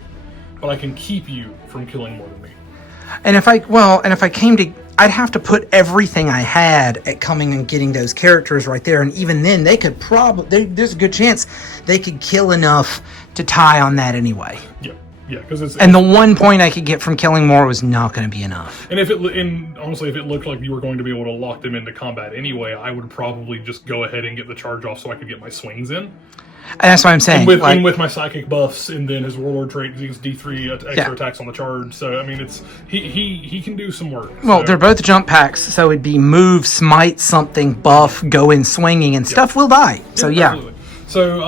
but I can keep you from killing more than me. And if I came to, I'd have to put everything I had at coming and getting those characters right there, and even then, they could there's a good chance they could kill enough to tie on that anyway. Yeah. Yeah, because and the 1 point I could get from killing more was not going to be enough. And honestly, if it looked like you were going to be able to lock them into combat anyway, I would probably just go ahead and get the charge off so I could get my swings in. And that's what I'm saying. And with my psychic buffs, and then his warlord trait gives D3 extra attacks on the charge. So I mean, it's he can do some work. Well, they're both jump packs, so it'd be move, smite, something, buff, go in swinging, and stuff will die. So yeah. Absolutely. So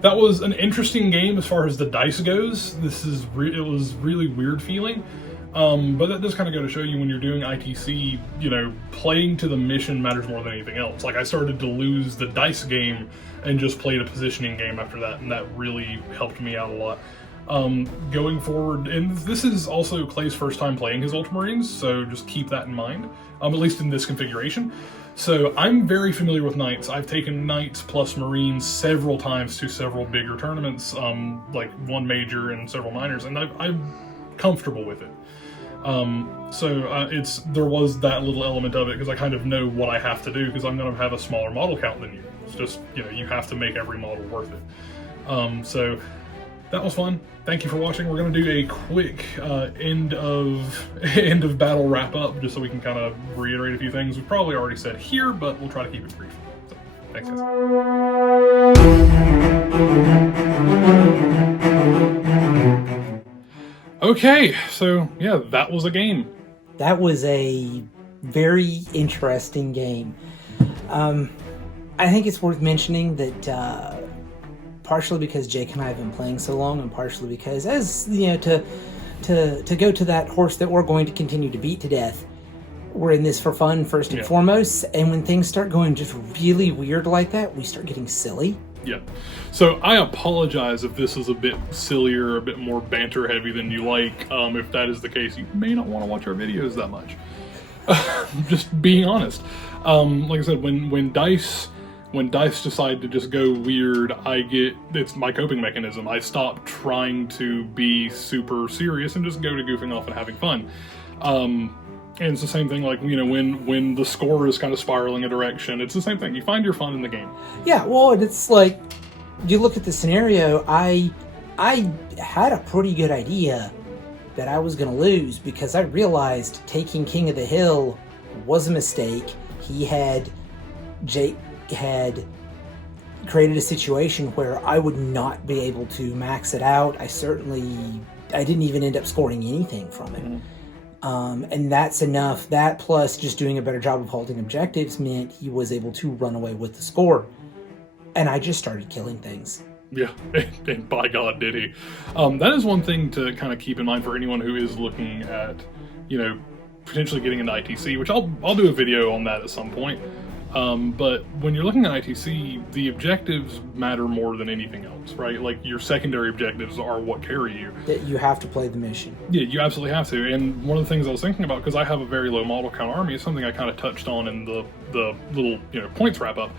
that was an interesting game as far as the dice goes. It was really weird feeling. But that does kind of go to show you when you're doing ITC, playing to the mission matters more than anything else. Like, I started to lose the dice game and just played a positioning game after that, and that really helped me out a lot. Going forward, and this is also Clay's first time playing his Ultramarines, so just keep that in mind, at least in this configuration. So I'm very familiar with Knights. I've taken Knights plus Marines several times to several bigger tournaments, like one major and several minors, and I'm comfortable with it. There was that little element of it because I kind of know what I have to do because I'm going to have a smaller model count than you. It's just, you have to make every model worth it. So that was fun. Thank you for watching. We're going to do a quick end of battle wrap up just so we can kind of reiterate a few things we've probably already said here, but we'll try to keep it brief. So, thanks, guys. Okay, so yeah, that was a game. That was a very interesting game. I think it's worth mentioning that partially because Jake and I have been playing so long, and partially because, as you know, to go to that horse that we're going to continue to beat to death, we're in this for fun first and foremost, and when things start going just really weird like that, we start getting silly. Yeah. So I apologize if this is a bit sillier, a bit more banter heavy than you like. If that is the case, you may not want to watch our videos that much. Just being honest. Like I said, when dice decide to just go weird, it's my coping mechanism. I stop trying to be super serious and just go to goofing off and having fun. And it's the same thing, like, you know, when the score is kind of spiraling a direction, it's the same thing. You find your fun in the game. Yeah, well, it's like, you look at the scenario, I had a pretty good idea that I was going to lose because I realized taking King of the Hill was a mistake. Jake had created a situation where I would not be able to max it out. I didn't even end up scoring anything from it. Mm-hmm. And that's enough. That plus just doing a better job of holding objectives meant he was able to run away with the score. And I just started killing things. Yeah, and by God did he. That is one thing to kind of keep in mind for anyone who is looking at, you know, potentially getting into ITC, which I'll do a video on that at some point. But when you're looking at ITC, the objectives matter more than anything else, right? Like, your secondary objectives are what carry you. That you have to play the mission. Yeah, you absolutely have to. And one of the things I was thinking about, because I have a very low model count army, is something I kind of touched on in the little, you know, points wrap up,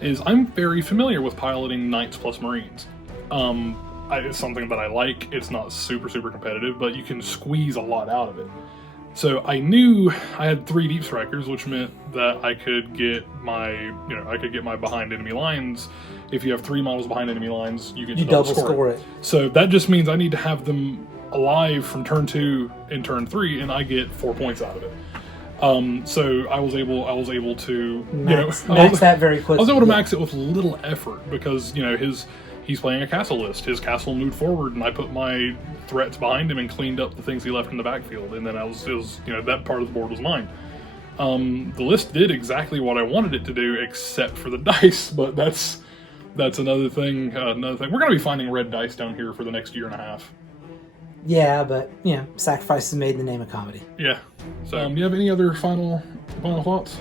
is I'm very familiar with piloting Knights plus Marines. It's something that I like. It's not super competitive, but you can squeeze a lot out of it. So I knew I had 3 deep strikers, which meant that I could get my behind enemy lines. If you have 3 models behind enemy lines, you get to double score it. So that just means I need to have them alive from turn 2 and turn 3, and I get 4 points out of it. So I was able to max that very quickly. I was able to max it with little effort because, you know, he's playing a castle list. His castle moved forward, and I put my threats behind him and cleaned up the things he left in the backfield. And then it was you know, that part of the board was mine. The list did exactly what I wanted it to do, except for the dice. But that's another thing. We're going to be finding red dice down here for the next year and a half. Yeah, but you know, sacrifices made in the name of comedy. Yeah. So, do you have any other final thoughts?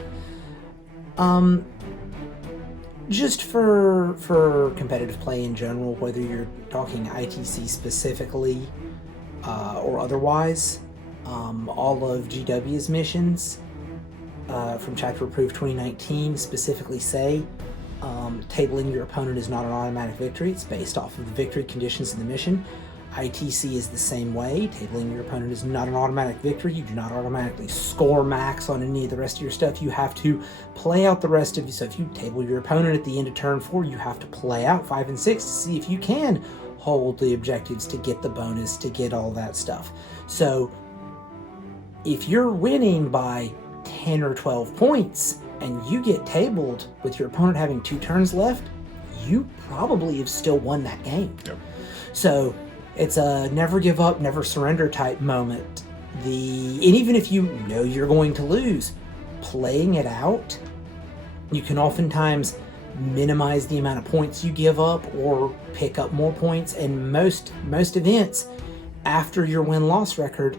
Just for competitive play in general, whether you're talking ITC specifically or otherwise, all of GW's missions from Chapter Approved 2019 specifically say tabling your opponent is not an automatic victory. It's based off of the victory conditions in the mission. ITC is the same way. Tabling your opponent is not an automatic victory. You do not automatically score max on any of the rest of your stuff. You have to play out the rest of you. So if you table your opponent at the end of turn 4, you have to play out 5 and 6 to see if you can hold the objectives to get the bonus, to get all that stuff. So if you're winning by 10 or 12 points and you get tabled with your opponent having 2 turns left, you probably have still won that game. Yep. So it's a never give up, never surrender type moment. And even if you know you're going to lose, playing it out, you can oftentimes minimize the amount of points you give up or pick up more points. And most events, after your win-loss record,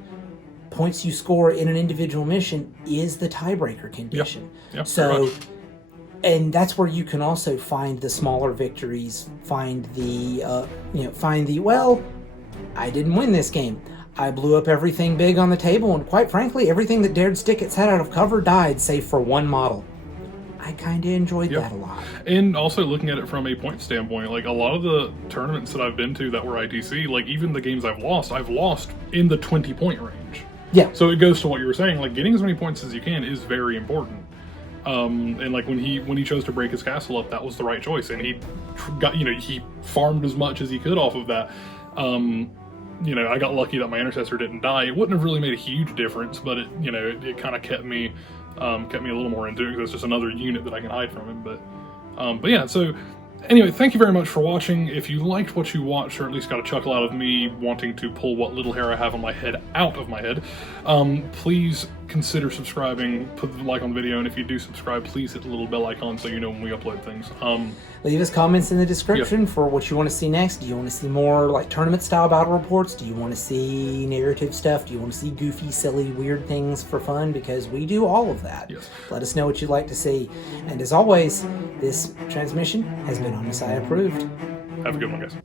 points you score in an individual mission is the tiebreaker condition. Yep, so, and that's where you can also find the smaller victories, find the I didn't win this game. I blew up everything big on the table, and quite frankly, everything that dared stick its head out of cover died, save for 1 model. I kind of enjoyed that a lot. And also looking at it from a point standpoint, like a lot of the tournaments that I've been to that were ITC, like even the games I've lost in the 20-point range. Yeah. So it goes to what you were saying, like getting as many points as you can is very important. And like when he chose to break his castle up, that was the right choice, and he farmed as much as he could off of that. I got lucky that my intercessor didn't die. It wouldn't have really made a huge difference, but it kind of kept me a little more into it because it's just another unit that I can hide from him. But yeah, so anyway, thank you very much for watching. If you liked what you watched, or at least got a chuckle out of me wanting to pull what little hair I have on my head out of my head, please consider subscribing, put the like on the video, and if you do subscribe, please hit the little bell icon so you know when we upload things. Leave us comments in the description for what you want to see next. Do you want to see more like tournament style battle reports? Do you want to see narrative stuff? Do you want to see goofy, silly, weird things for fun? Because we do all of that. Yes. Let us know what you'd like to see. And as always, this transmission has been Omnissiah approved. Have a good one, guys.